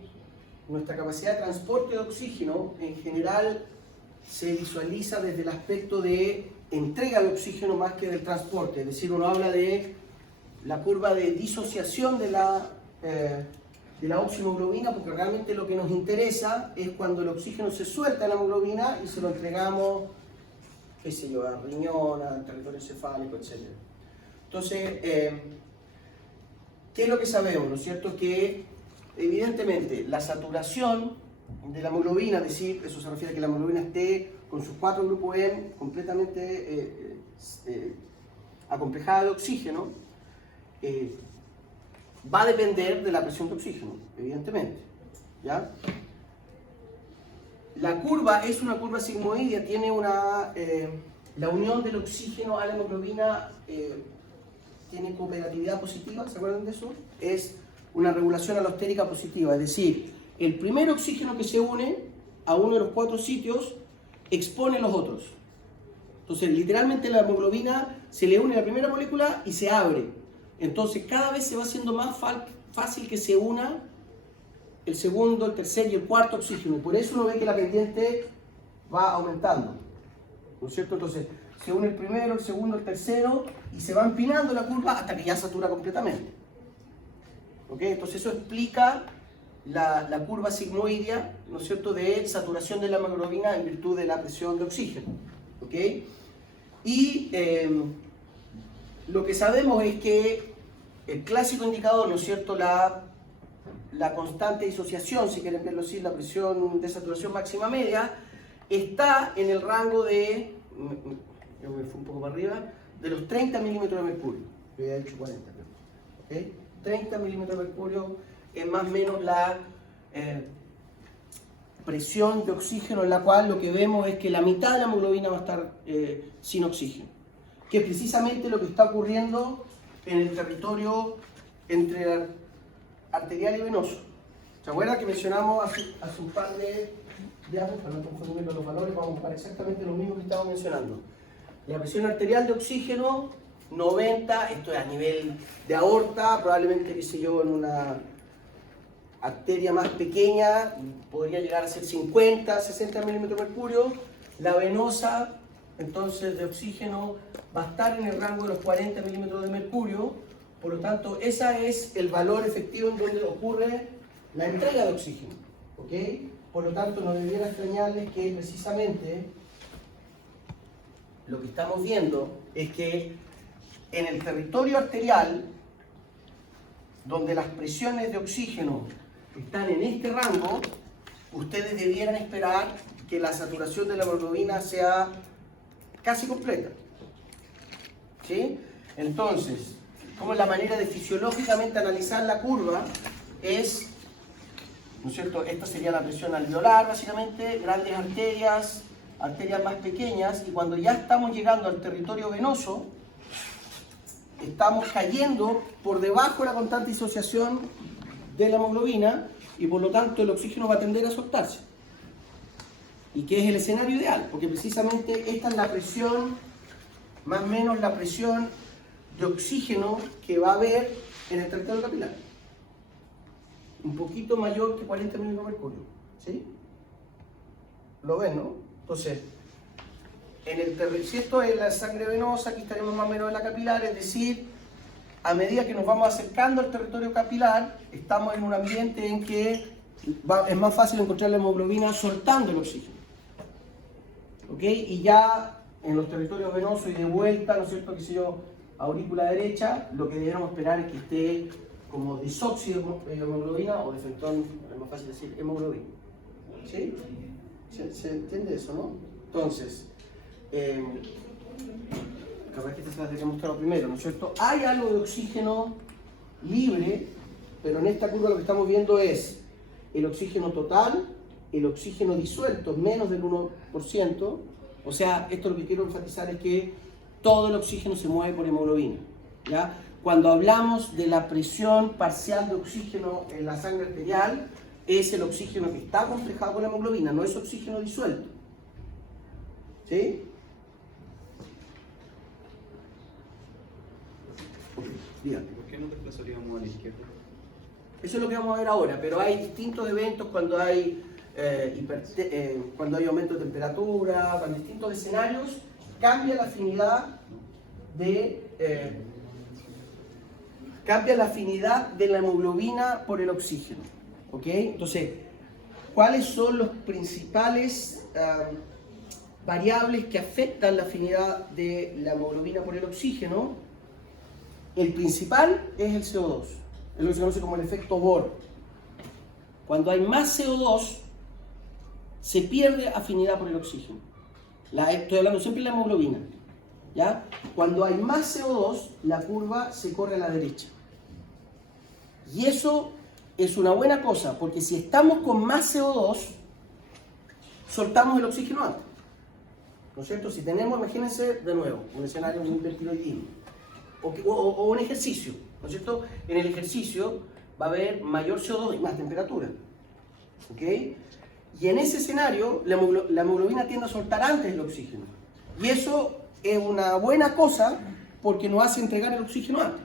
nuestra capacidad de transporte de oxígeno, en general se visualiza desde el aspecto de entrega de oxígeno más que del transporte. Es decir, uno habla de la curva de disociación de la oxihemoglobina, porque realmente lo que nos interesa es cuando el oxígeno se suelta de la hemoglobina y se lo entregamos, qué sé yo, a riñón, al territorio encefálico, etc. Entonces, ¿qué es lo que sabemos? ¿No es cierto? Que evidentemente la saturación de la hemoglobina, es decir, eso se refiere a que la hemoglobina esté con sus 4 grupos M completamente acomplejada de oxígeno, va a depender de la presión de oxígeno, evidentemente, ¿ya? La curva es una curva sigmoidea, tiene la unión del oxígeno a la hemoglobina tiene cooperatividad positiva, ¿se acuerdan de eso? Es una regulación alostérica positiva, es decir, el primer oxígeno que se une a uno de los 4 sitios expone los otros. Entonces, literalmente la hemoglobina se le une a la primera molécula y se abre. Entonces, cada vez se va haciendo más fácil que se una el segundo, el tercer y el cuarto oxígeno. Y por eso uno ve que la pendiente va aumentando, ¿no es cierto? Entonces, se une el primero, el segundo, el tercero, y se va empinando la curva hasta que ya satura completamente. ¿Ok? Entonces, eso explica la curva sigmoidea, ¿no es cierto?, de saturación de la hemoglobina en virtud de la presión de oxígeno. ¿Ok? Y lo que sabemos es que el clásico indicador, ¿no es cierto?, la constante de disociación, si quieren verlo así, la presión de saturación máxima media, está en el rango de, yo me fui un poco para arriba, de los 30 milímetros de mercurio. Yo había dicho 40, creo. ¿Okay? 30 milímetros de mercurio es más o menos la presión de oxígeno en la cual lo que vemos es que la mitad de la hemoglobina va a estar sin oxígeno, que es precisamente lo que está ocurriendo en el territorio entre arterial y venoso. ¿Se acuerdan que mencionamos hace un par de años, para no confundir los valores, vamos a ocupar exactamente lo mismo que estábamos mencionando? La presión arterial de oxígeno, 90, esto es a nivel de aorta, probablemente, qué sé yo, en una arteria más pequeña podría llegar a ser 50, 60 milímetros de mercurio. La venosa, entonces, de oxígeno va a estar en el rango de los 40 milímetros de mercurio, Por lo tanto, ese es el valor efectivo en donde ocurre la entrega de oxígeno. ¿Ok? Por lo tanto, no debiera extrañarles que precisamente lo que estamos viendo es que en el territorio arterial, donde las presiones de oxígeno están en este rango, ustedes debieran esperar que la saturación de la hemoglobina sea casi completa. ¿Sí? Entonces, como la manera de fisiológicamente analizar la curva es, ¿no es cierto? Esta sería la presión alveolar, básicamente, grandes arterias, arterias más pequeñas, y cuando ya estamos llegando al territorio venoso, estamos cayendo por debajo de la constante disociación de la hemoglobina, y por lo tanto el oxígeno va a tender a soltarse. Y que es el escenario ideal, porque precisamente esta es la presión, más o menos la presión de oxígeno que va a haber en el territorio capilar. Un poquito mayor que 40 milímetros de mercurio. ¿Sí? ¿Lo ven, no? Entonces, si esto es la sangre venosa, aquí estaremos más o menos en la capilar, es decir, a medida que nos vamos acercando al territorio capilar, estamos en un ambiente en que es más fácil encontrar la hemoglobina soltando el oxígeno. ¿Ok? Y ya en los territorios venosos y de vuelta, ¿no es cierto?, qué sé yo, aurícula derecha, lo que deberíamos esperar es que esté como disóxido de hemoglobina o de efectón, es más fácil decir, hemoglobina. ¿Sí? ¿Se entiende eso, no? Entonces, capaz que esta se la tenía mostrado primero, ¿no es cierto? Hay algo de oxígeno libre, pero en esta curva lo que estamos viendo es el oxígeno total, el oxígeno disuelto, menos del 1%, o sea, esto lo que quiero enfatizar es que todo el oxígeno se mueve por hemoglobina, ¿ya? Cuando hablamos de la presión parcial de oxígeno en la sangre arterial, es el oxígeno que está complejado con la hemoglobina, no es oxígeno disuelto. ¿Sí? Dígame. ¿Por qué no desplazaríamos a la izquierda? Eso es lo que vamos a ver ahora, pero hay distintos eventos cuando hay aumento de temperatura, cuando distintos escenarios, cambia la afinidad de la hemoglobina por el oxígeno. ¿Ok? Entonces, ¿cuáles son los principales variables que afectan la afinidad de la hemoglobina por el oxígeno? El principal es el CO2, es lo que se conoce como el efecto Bohr. Cuando hay más CO2, se pierde afinidad por el oxígeno. Estoy hablando siempre de la hemoglobina. ¿Ya? Cuando hay más CO2, la curva se corre a la derecha. Y eso es una buena cosa, porque si estamos con más CO2, soltamos el oxígeno antes. ¿No es cierto? Si tenemos, imagínense de nuevo, un escenario muy hipertiroidismo, o un ejercicio, ¿no es cierto? En el ejercicio va a haber mayor CO2 y más temperatura. ¿Ok? Y en ese escenario, la hemoglobina tiende a soltar antes el oxígeno. Y eso es una buena cosa porque nos hace entregar el oxígeno antes.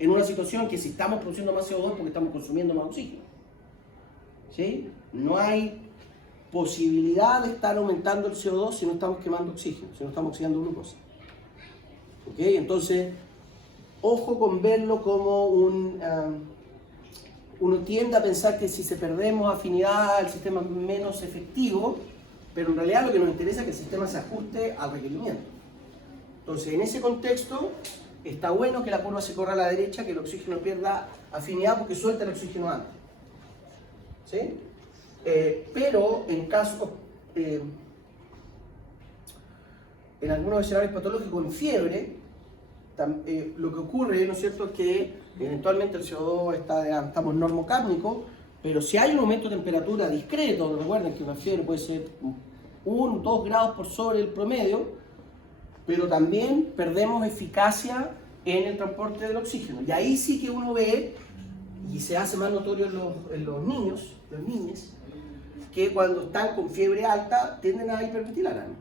En una situación que si estamos produciendo más CO2 porque estamos consumiendo más oxígeno. ¿Sí? No hay posibilidad de estar aumentando el CO2 si no estamos quemando oxígeno, si no estamos oxidando glucosa. ¿Ok? Entonces, ojo con verlo como uno tiende a pensar que si se perdemos afinidad, el sistema es menos efectivo, pero en realidad lo que nos interesa es que el sistema se ajuste al requerimiento. Entonces, en ese contexto, está bueno que la curva se corra a la derecha, que el oxígeno pierda afinidad porque suelta el oxígeno antes. ¿Sí? Pero en casos, en algunos escenarios patológicos en fiebre, lo que ocurre, ¿no es cierto?, es que eventualmente el CO2 estamos normocárnico, pero si hay un aumento de temperatura discreto, recuerden que una fiebre puede ser 1 o 2 grados por sobre el promedio, pero también perdemos eficacia en el transporte del oxígeno. Y ahí sí que uno ve, y se hace más notorio en los niños, las niñas, que cuando están con fiebre alta tienden a hiperventilar, ¿no?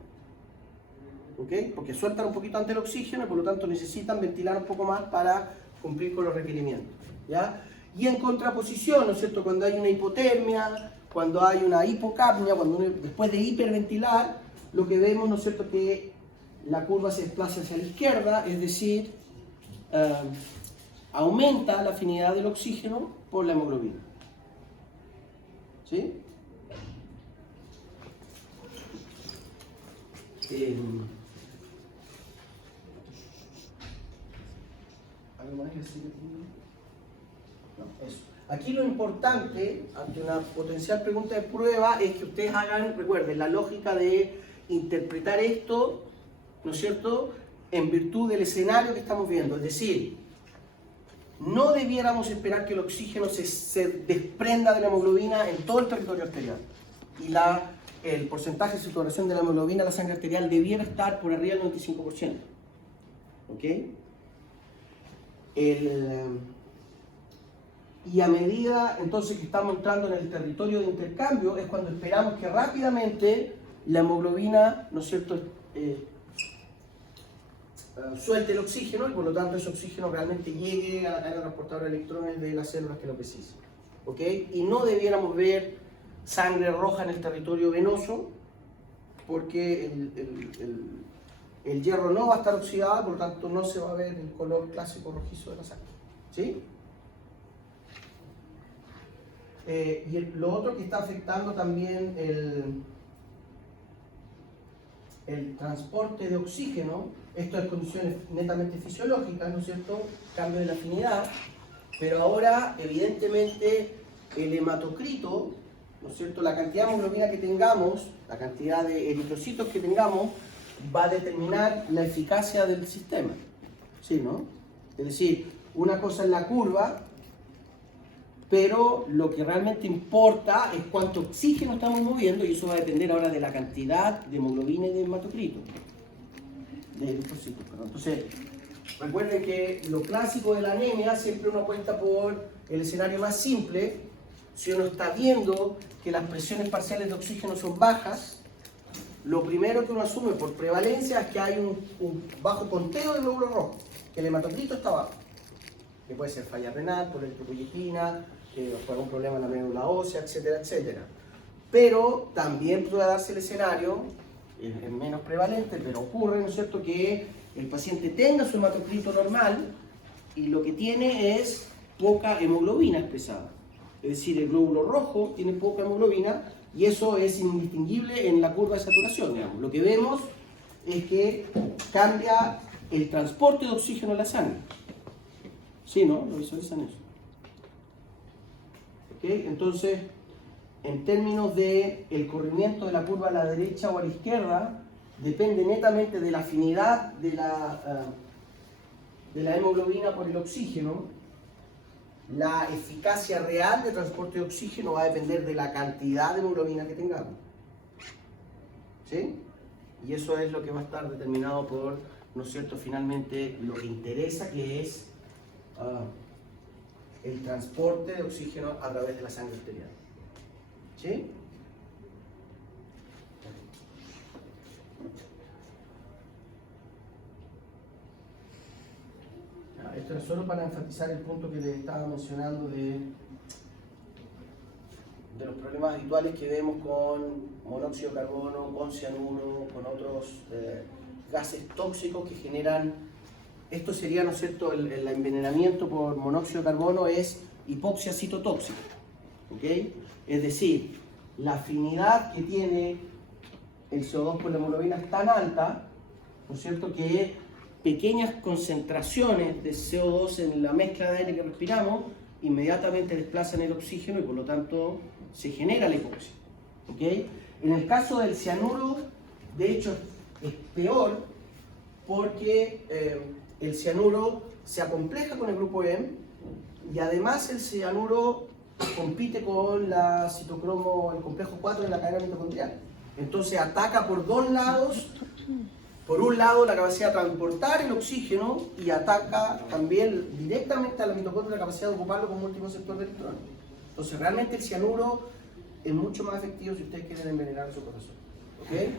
¿Ok? Porque sueltan un poquito antes el oxígeno y por lo tanto necesitan ventilar un poco más para cumplir con los requerimientos. ¿Ya? Y en contraposición, ¿no es cierto?, cuando hay una hipotermia, cuando hay una hipocapnia, después de hiperventilar, lo que vemos, ¿no es cierto?, que la curva se desplaza hacia la izquierda, es decir, aumenta la afinidad del oxígeno por la hemoglobina. ¿Sí? ¿Algo más que decir? No, eso. Aquí lo importante, ante una potencial pregunta de prueba, es que ustedes hagan, recuerden, la lógica de interpretar esto, ¿no es cierto?, en virtud del escenario que estamos viendo. Es decir, no debiéramos esperar que el oxígeno se desprenda de la hemoglobina en todo el territorio arterial. Y el porcentaje de saturación de la hemoglobina en la sangre arterial debiera estar por arriba del 95%. ¿Ok? Y a medida entonces que estamos entrando en el territorio de intercambio es cuando esperamos que rápidamente la hemoglobina, ¿no es cierto?, suelte el oxígeno y por lo tanto ese oxígeno realmente llegue a la cadena transportadora de electrones de las células que lo precisan. ¿Ok? Y no debiéramos ver sangre roja en el territorio venoso porque el hierro no va a estar oxidado, por lo tanto no se va a ver el color clásico rojizo de la sangre. ¿Sí? Y lo otro que está afectando también el transporte de oxígeno, esto es condiciones netamente fisiológicas, ¿no es cierto?, cambio de la afinidad, pero ahora evidentemente el hematocrito, ¿no es cierto?, la cantidad de hemoglobina que tengamos, la cantidad de eritrocitos que tengamos, va a determinar la eficacia del sistema. ¿Sí, no? Es decir, una cosa es la curva, pero lo que realmente importa es cuánto oxígeno estamos moviendo y eso va a depender ahora de la cantidad de hemoglobina y de hematocrito. Entonces, recuerden que lo clásico de la anemia siempre uno cuenta por el escenario más simple. Si uno está viendo que las presiones parciales de oxígeno son bajas, lo primero que uno asume por prevalencia es que hay un bajo conteo de glóbulos rojos, que el hematocrito está bajo, que puede ser falla renal, por eritropoyetina, por algún problema en la médula ósea, etcétera, etcétera. Pero también puede darse el escenario, es menos prevalente, pero ocurre, ¿no es cierto?, que el paciente tenga su hematocrito normal y lo que tiene es poca hemoglobina expresada. Es decir, el glóbulo rojo tiene poca hemoglobina y eso es indistinguible en la curva de saturación, digamos. Lo que vemos es que cambia el transporte de oxígeno en la sangre. ¿Sí, no? ¿Lo visualizan eso? ¿Ok? Entonces, en términos de el corrimiento de la curva a la derecha o a la izquierda, depende netamente de la afinidad de la hemoglobina por el oxígeno. La eficacia real de transporte de oxígeno va a depender de la cantidad de hemoglobina que tengamos. ¿Sí? Y eso es lo que va a estar determinado por, ¿no es cierto?, finalmente lo que interesa, que es el transporte de oxígeno a través de la sangre arterial. ¿Sí? Esto es solo para enfatizar el punto que les estaba mencionando de los problemas habituales que vemos con monóxido de carbono, con cianuro, con otros gases tóxicos que generan. Esto sería, ¿no es cierto?, el envenenamiento por monóxido de carbono es hipoxia citotóxica. ¿Ok? Es decir, la afinidad que tiene el CO2 por la hemoglobina es tan alta, ¿no es cierto?, que pequeñas concentraciones de CO2 en la mezcla de aire que respiramos inmediatamente desplazan el oxígeno y por lo tanto se genera la hipoxia. ¿Ok? En el caso del cianuro, de hecho, es peor porque el cianuro se acompleja con el grupo M y además el cianuro compite con la citocromo, el complejo 4 de la cadena mitocondrial. Entonces ataca por dos lados. Por un lado, la capacidad de transportar el oxígeno y ataca también directamente a la mitocondria la capacidad de ocuparlo como último sector de electrones. Entonces, realmente el cianuro es mucho más efectivo si ustedes quieren envenenar a su corazón. ¿Okay?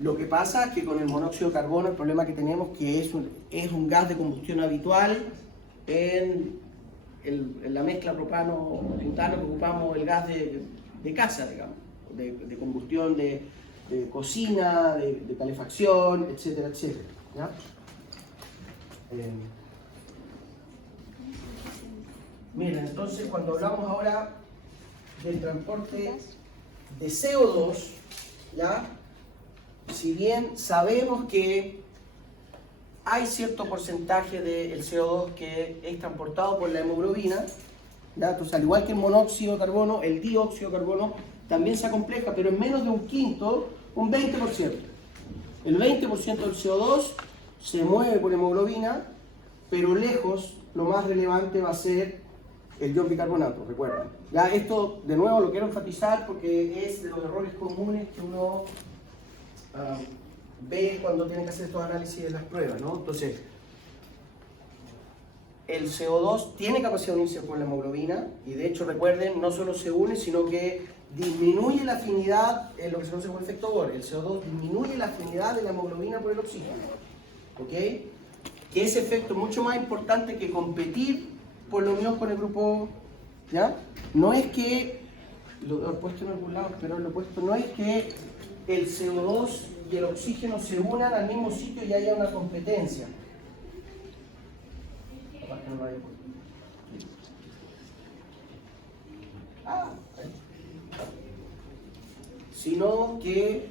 Lo que pasa es que con el monóxido de carbono el problema que tenemos que es un gas de combustión habitual en la mezcla propano-butano que ocupamos, el gas de casa, digamos, de combustión de cocina, de calefacción, etcétera, etcétera. ¿Ya? Miren, entonces cuando hablamos ahora del transporte de CO2, ¿ya? Si bien sabemos que hay cierto porcentaje del CO2 que es transportado por la hemoglobina, ¿ya? Entonces, al igual que el monóxido de carbono, el dióxido de carbono también se acompleja, pero en menos de un quinto, un 20%. El 20% del CO2 se mueve por hemoglobina, pero lejos lo más relevante va a ser el ion bicarbonato, recuerden. Ya esto, de nuevo, lo quiero enfatizar porque es de los errores comunes que uno ve cuando tiene que hacer estos análisis de las pruebas, ¿no? Entonces, el CO2 tiene capacidad de unirse con la hemoglobina y de hecho, recuerden, no solo se une, sino que disminuye la afinidad en lo que se conoce como efecto Bohr. El CO2 disminuye la afinidad de la hemoglobina por el oxígeno, ¿ok? Que ese efecto es mucho más importante que competir por la unión con el grupo, ¿ya? No es que, lo he puesto en algún lado, pero lo he puesto, no es que el CO2 y el oxígeno se unan al mismo sitio y haya una competencia. Aparte no lo había puesto. Sino que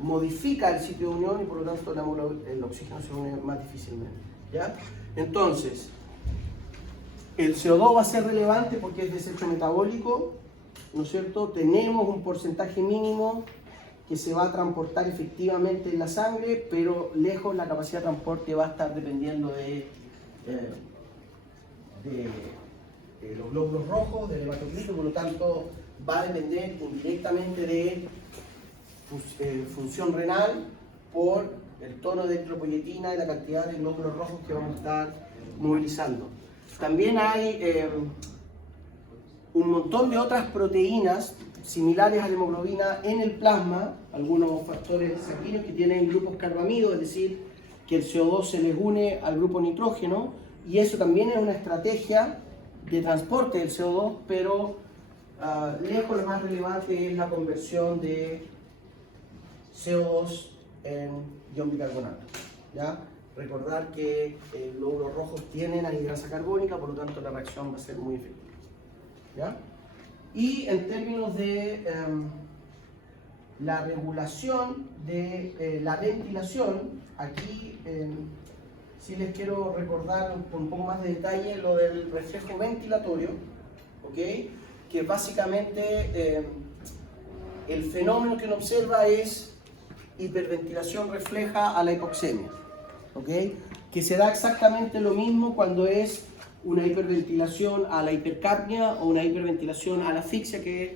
modifica el sitio de unión y por lo tanto el oxígeno se une más difícilmente, ¿ya? Entonces, el CO2 va a ser relevante porque es desecho metabólico, ¿no es cierto? Tenemos un porcentaje mínimo que se va a transportar efectivamente en la sangre, pero lejos la capacidad de transporte va a estar dependiendo de los glóbulos rojos, del hematocrito, por lo tanto va a depender indirectamente de función renal por el tono de eritropoyetina y la cantidad de glóbulos rojos que vamos a estar movilizando. También hay un montón de otras proteínas similares a la hemoglobina en el plasma, algunos factores sanguíneos que tienen grupos carbamidos, es decir, que el CO2 se les une al grupo nitrógeno, y eso también es una estrategia de transporte del CO2, pero lejos lo más relevante es la conversión de CO2 en ion bicarbonato, ¿ya? Recordar que los glóbulos rojos tienen anhidrasa carbónica, por lo tanto la reacción va a ser muy efectiva, ¿ya? Y en términos de la regulación de la ventilación, aquí sí les quiero recordar con un poco más de detalle lo del reflejo ventilatorio, ¿ok? Que básicamente el fenómeno que uno observa es hiperventilación refleja a la hipoxemia, ¿ok? Que se da exactamente lo mismo cuando es una hiperventilación a la hipercapnia o una hiperventilación a la asfixia, que es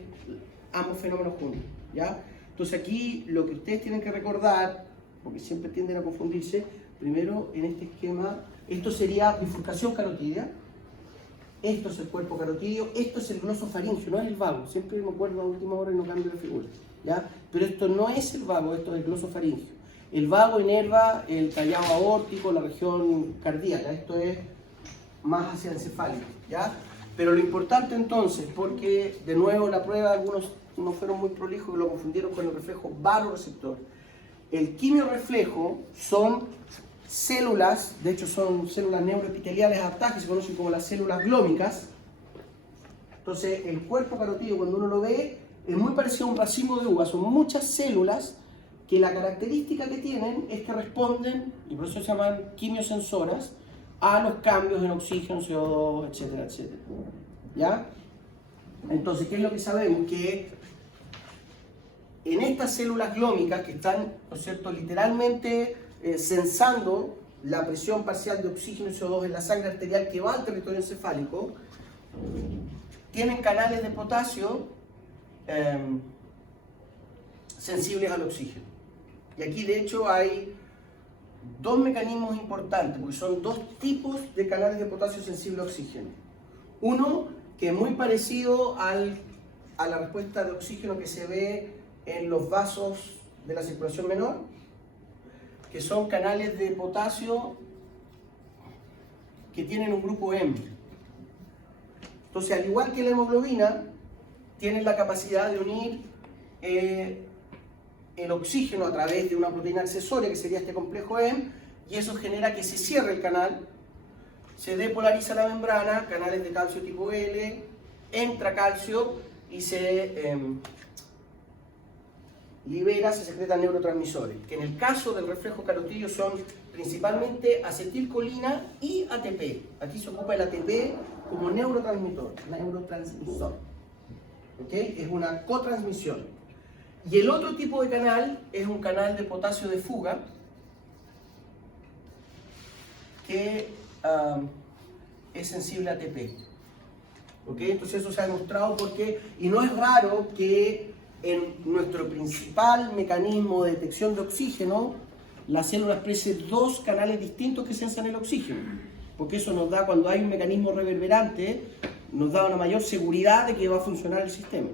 ambos fenómenos juntos, ¿ya? Entonces aquí lo que ustedes tienen que recordar, porque siempre tienden a confundirse, primero en este esquema, esto sería bifurcación carotidia, esto es el cuerpo carotidio, esto es el glosofaringio, no es el vago, siempre me acuerdo a última hora y no cambio la figura, ¿ya? Pero esto no es el vago, esto es el glosofaringio. El vago inerva el callado aórtico, la región cardíaca, esto es más hacia el encefálico, ¿ya? Pero lo importante entonces, porque de nuevo la prueba, algunos no fueron muy prolijos y lo confundieron con el reflejo baroreceptor. El quimiorreflejo son células, de hecho son células neuroepiteliales adaptadas que se conocen como las células glómicas. Entonces el cuerpo carotidio, cuando uno lo ve, es muy parecido a un racimo de uvas, son muchas células que la característica que tienen es que responden, y por eso se llaman quimiosensoras, a los cambios en oxígeno, CO2, etcétera, etcétera, ¿ya? Entonces, ¿qué es lo que sabemos? Que en estas células glómicas que están, ¿no es cierto?, literalmente sensando la presión parcial de oxígeno y CO2 en la sangre arterial que va al territorio encefálico, tienen canales de potasio sensibles al oxígeno. Y aquí, de hecho, hay dos mecanismos importantes, porque son dos tipos de canales de potasio sensible a oxígeno. Uno, que es muy parecido a la respuesta de oxígeno que se ve en los vasos de la circulación menor, que son canales de potasio que tienen un grupo M. Entonces, al igual que la hemoglobina, tienen la capacidad de unir el oxígeno a través de una proteína accesoria, que sería este complejo M, y eso genera que se cierre el canal, se depolariza la membrana, canales de calcio tipo L, entra calcio y se libera, se secretan neurotransmisores, que en el caso del reflejo carotidio son principalmente acetilcolina y ATP. Aquí se ocupa el ATP como neurotransmisor. ¿Ok? Es una cotransmisión. Y el otro tipo de canal es un canal de potasio de fuga que es sensible a ATP. ¿Ok? Entonces eso se ha demostrado porque, y no es raro que en nuestro principal mecanismo de detección de oxígeno, la célula exprese dos canales distintos que sensan el oxígeno. Porque eso nos da, cuando hay un mecanismo reverberante, nos da una mayor seguridad de que va a funcionar el sistema.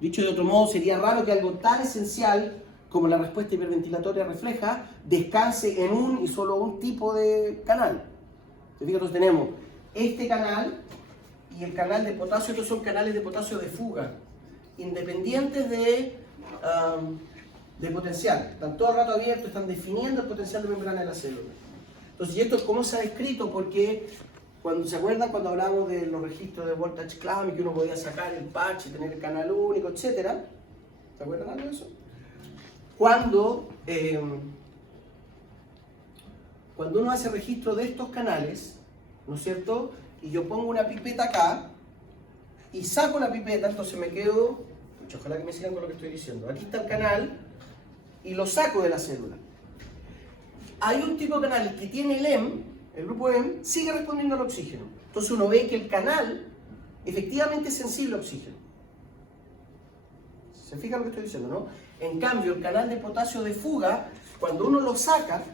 Dicho de otro modo, sería raro que algo tan esencial como la respuesta hiperventilatoria refleja descanse en un y solo un tipo de canal. Entonces tenemos este canal y el canal de potasio. Estos son canales de potasio de fuga, independientes de potencial. Están todo el rato abiertos, están definiendo el potencial de membrana de la célula. Entonces, ¿y esto cómo se ha descrito? Porque cuando se acuerdan cuando hablamos de los registros de voltage clamp y que uno podía sacar el patch y tener el canal único, etcétera, ¿se acuerdan algo de eso? Cuando uno hace registro de estos canales, ¿no es cierto? Y yo pongo una pipeta acá y saco la pipeta, entonces me quedo, ojalá que me sigan con lo que estoy diciendo. Aquí está el canal y lo saco de la célula. Hay un tipo de canal que tiene el M, el grupo M, sigue respondiendo al oxígeno. Entonces uno ve que el canal efectivamente es sensible al oxígeno. ¿Se fijan lo que estoy diciendo, no? En cambio, el canal de potasio de fuga, cuando uno lo saca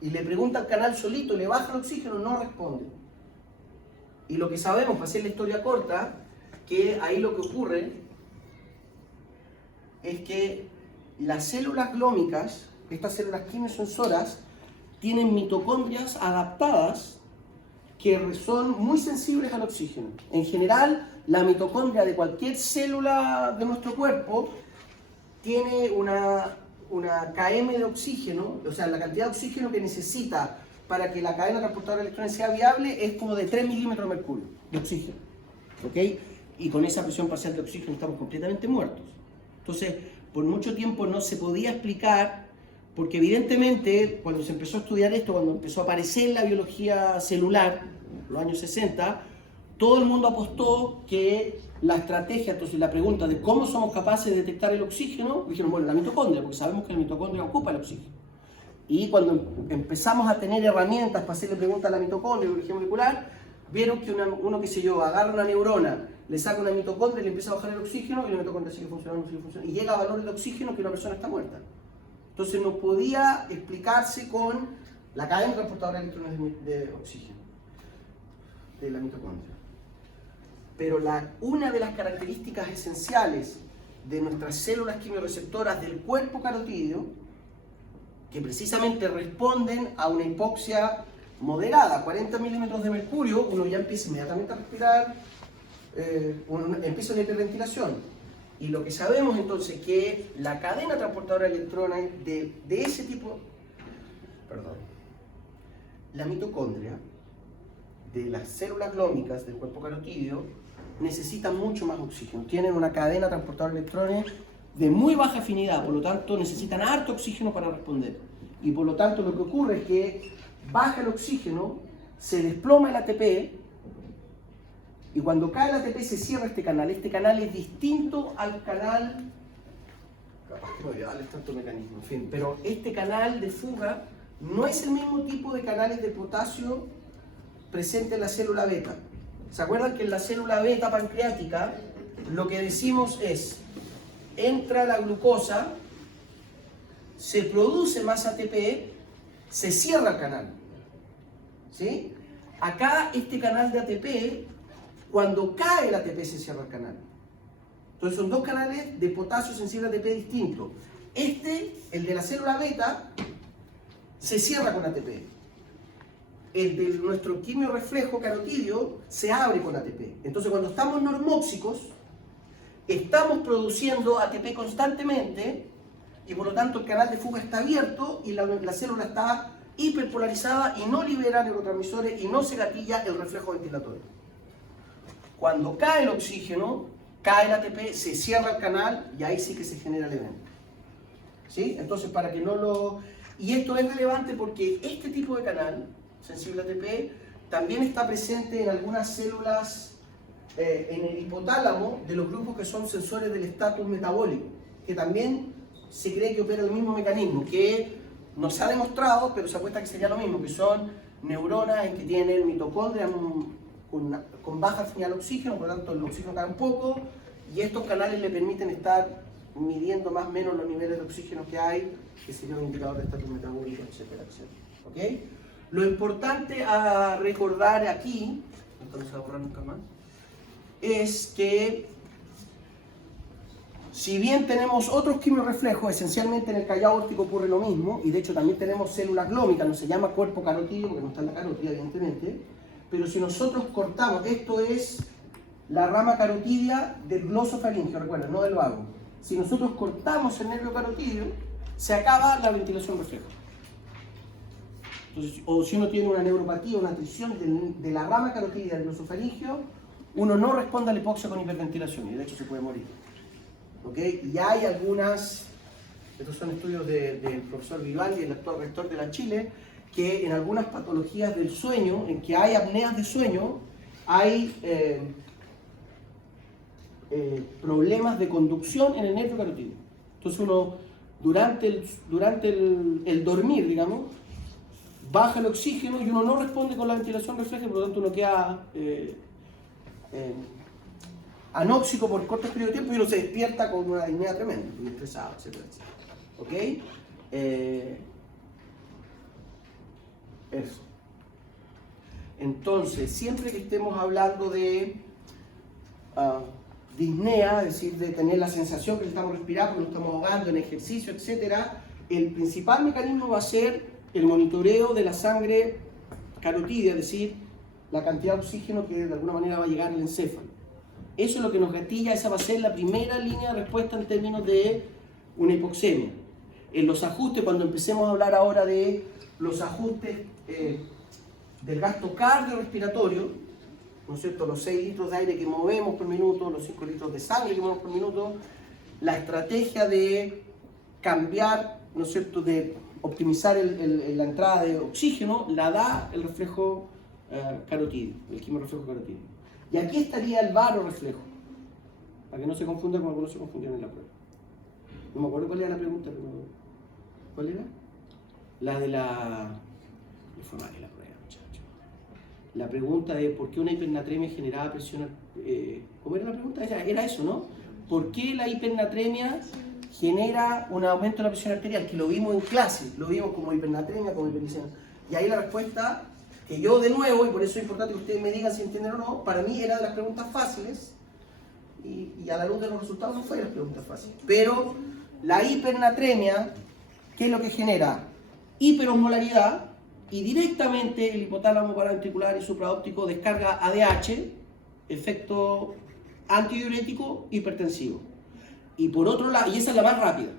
y le pregunta al canal solito, le baja el oxígeno, no responde. Y lo que sabemos, para hacer la historia corta, que ahí lo que ocurre es que las células glómicas, estas células quimiosensoras, tienen mitocondrias adaptadas que son muy sensibles al oxígeno. En general, la mitocondria de cualquier célula de nuestro cuerpo tiene una km de oxígeno, o sea, la cantidad de oxígeno que necesita para que la cadena transportadora de electrones sea viable es como de 3 milímetros de mercurio de oxígeno. ¿Ok? Y con esa presión parcial de oxígeno estamos completamente muertos. Entonces, por mucho tiempo no se podía explicar, porque evidentemente cuando se empezó a estudiar esto, cuando empezó a aparecer la biología celular, en los años 60, todo el mundo apostó que la estrategia, entonces la pregunta de cómo somos capaces de detectar el oxígeno, dijeron, bueno, la mitocondria, porque sabemos que la mitocondria ocupa el oxígeno. Y cuando empezamos a tener herramientas para hacerle preguntas a la mitocondria, biología molecular, vieron que uno, qué sé yo, agarra una neurona, le saca una mitocondria y le empieza a bajar el oxígeno y la mitocondria sigue funcionando, y llega a valores de oxígeno que una persona está muerta. Entonces no podía explicarse con la cadena transportadora de electrones de oxígeno de la mitocondria. Pero una de las características esenciales de nuestras células quimioreceptoras del cuerpo carotídeo, que precisamente responden a una hipoxia moderada, 40 milímetros de mercurio, uno ya empieza inmediatamente a respirar, uno empieza una hiperventilación. Y lo que sabemos entonces es que la cadena transportadora de electrones de ese tipo, la mitocondria de las células glómicas del cuerpo carotídeo necesitan mucho más oxígeno. Tienen una cadena transportadora de electrones de muy baja afinidad, por lo tanto necesitan harto oxígeno para responder. Y por lo tanto lo que ocurre es que baja el oxígeno, se desploma el ATP, y cuando cae el ATP se cierra este canal. Este canal es distinto al canal, capaz que no voy a darle tanto mecanismo, en fin, pero este canal de fuga no es el mismo tipo de canales de potasio presente en la célula beta. ¿Se acuerdan que en la célula beta pancreática lo que decimos es, entra la glucosa, se produce más ATP, se cierra el canal? ¿Sí? Acá este canal de ATP, cuando cae el ATP se cierra el canal. Entonces son dos canales de potasio sensible a ATP distintos. Este, el de la célula beta, se cierra con ATP. El de nuestro quimiorreflejo carotídeo se abre con ATP. Entonces cuando estamos normóxicos, estamos produciendo ATP constantemente y por lo tanto el canal de fuga está abierto y la célula está hiperpolarizada y no libera neurotransmisores y no se gatilla el reflejo ventilatorio. Cuando cae el oxígeno, cae el ATP, se cierra el canal y ahí sí que se genera el evento. ¿Sí? Entonces, para que no lo... Y esto es relevante porque este tipo de canal, sensible ATP, también está presente en algunas células en el hipotálamo de los grupos que son sensores del estatus metabólico, que también se cree que opera el mismo mecanismo, que no se ha demostrado, pero se apuesta que sería lo mismo, que son neuronas en que tienen mitocondrias con baja afinidad al oxígeno, por lo tanto el oxígeno cae un poco, y estos canales le permiten estar midiendo más o menos los niveles de oxígeno que hay, que sería un indicador de estatus metabólico, etcétera, etcétera. ¿Okay? Lo importante a recordar aquí, no se va a borrar nunca más, es que si bien tenemos otros quimiorreflejos, esencialmente en el callado aórtico ocurre lo mismo, y de hecho también tenemos células glómicas, no se llama cuerpo carotídeo porque no está en la carótida evidentemente, pero si nosotros cortamos, esto es la rama carotidia del glosofaringeo, recuerden, no del vago. Si nosotros cortamos el nervio carotidio, se acaba la ventilación refleja. Entonces, o si uno tiene una neuropatía, una atrición de la rama carotidia del glosofaringeo, uno no responde a la hipoxia con hiperventilación y de hecho se puede morir. ¿Okay? Y hay algunas, estos son estudios del profesor Vivaldi, el actual rector de la Chile, que en algunas patologías del sueño, en que hay apneas de sueño, hay problemas de conducción en el nervio carotidio. Entonces uno, durante el dormir, digamos, baja el oxígeno y uno no responde con la ventilación refleja, por lo tanto uno queda anóxico por cortos periodos de tiempo y uno se despierta con una disnea tremenda, muy estresado, etcétera, etcétera. ¿Ok? Eso. Entonces, siempre que estemos hablando de disnea, es decir, de tener la sensación que estamos respirando, nos estamos ahogando en ejercicio, etcétera, el principal mecanismo va a ser el monitoreo de la sangre carotidia, es decir, la cantidad de oxígeno que de alguna manera va a llegar al encéfalo. Eso es lo que nos gatilla, esa va a ser la primera línea de respuesta en términos de una hipoxemia. En los ajustes, cuando empecemos a hablar ahora de los ajustes del gasto cardiorrespiratorio, ¿no es cierto? Los 6 litros de aire que movemos por minuto, los 5 litros de sangre que movemos por minuto, la estrategia de cambiar, ¿no es cierto?, de optimizar la entrada de oxígeno, la da el reflejo carotidio, el quimiorreflejo carotidio. Y aquí estaría el varorreflejo, para que no se confunda como algunos se confundieron en la prueba. No me acuerdo cuál era la pregunta, pero... ¿Cuál era? La de la... Me fue mal en la prueba, muchachos. La pregunta de por qué una hipernatremia generaba presión... ¿Cómo era la pregunta? Era eso, ¿no? ¿Por qué la hipernatremia genera un aumento de la presión arterial? Que lo vimos en clase, lo vimos como hipernatremia, como hiperglicemia. Y ahí la respuesta... que yo de nuevo, y por eso es importante que ustedes me digan si entienden o no, para mí era de las preguntas fáciles, y a la luz de los resultados no fue de las preguntas fáciles. Pero la hipernatremia, ¿qué es lo que genera? Hiperosmolaridad, y directamente el hipotálamo paraventricular y supraóptico descarga ADH, efecto antidiurético hipertensivo. Y por otro lado, y esa es la más rápida,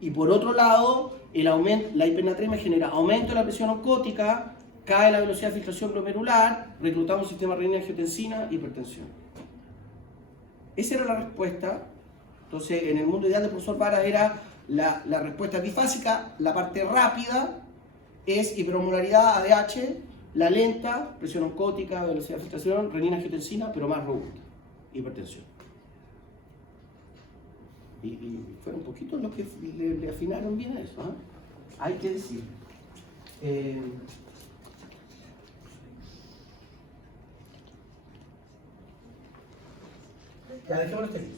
y por otro lado, la hipernatremia genera aumento de la presión oncótica, cae la velocidad de filtración glomerular, reclutamos sistema renina-angiotensina, hipertensión. Esa era la respuesta. Entonces, en el mundo ideal del profesor Vara era la respuesta bifásica, la parte rápida es hiperosmolaridad, ADH, la lenta, presión oncótica, velocidad de filtración, renina-angiotensina, pero más robusta, hipertensión. Y fueron poquitos los que le afinaron bien a eso, ¿eh? Hay que decir. Ya, dejémoslo hasta aquí.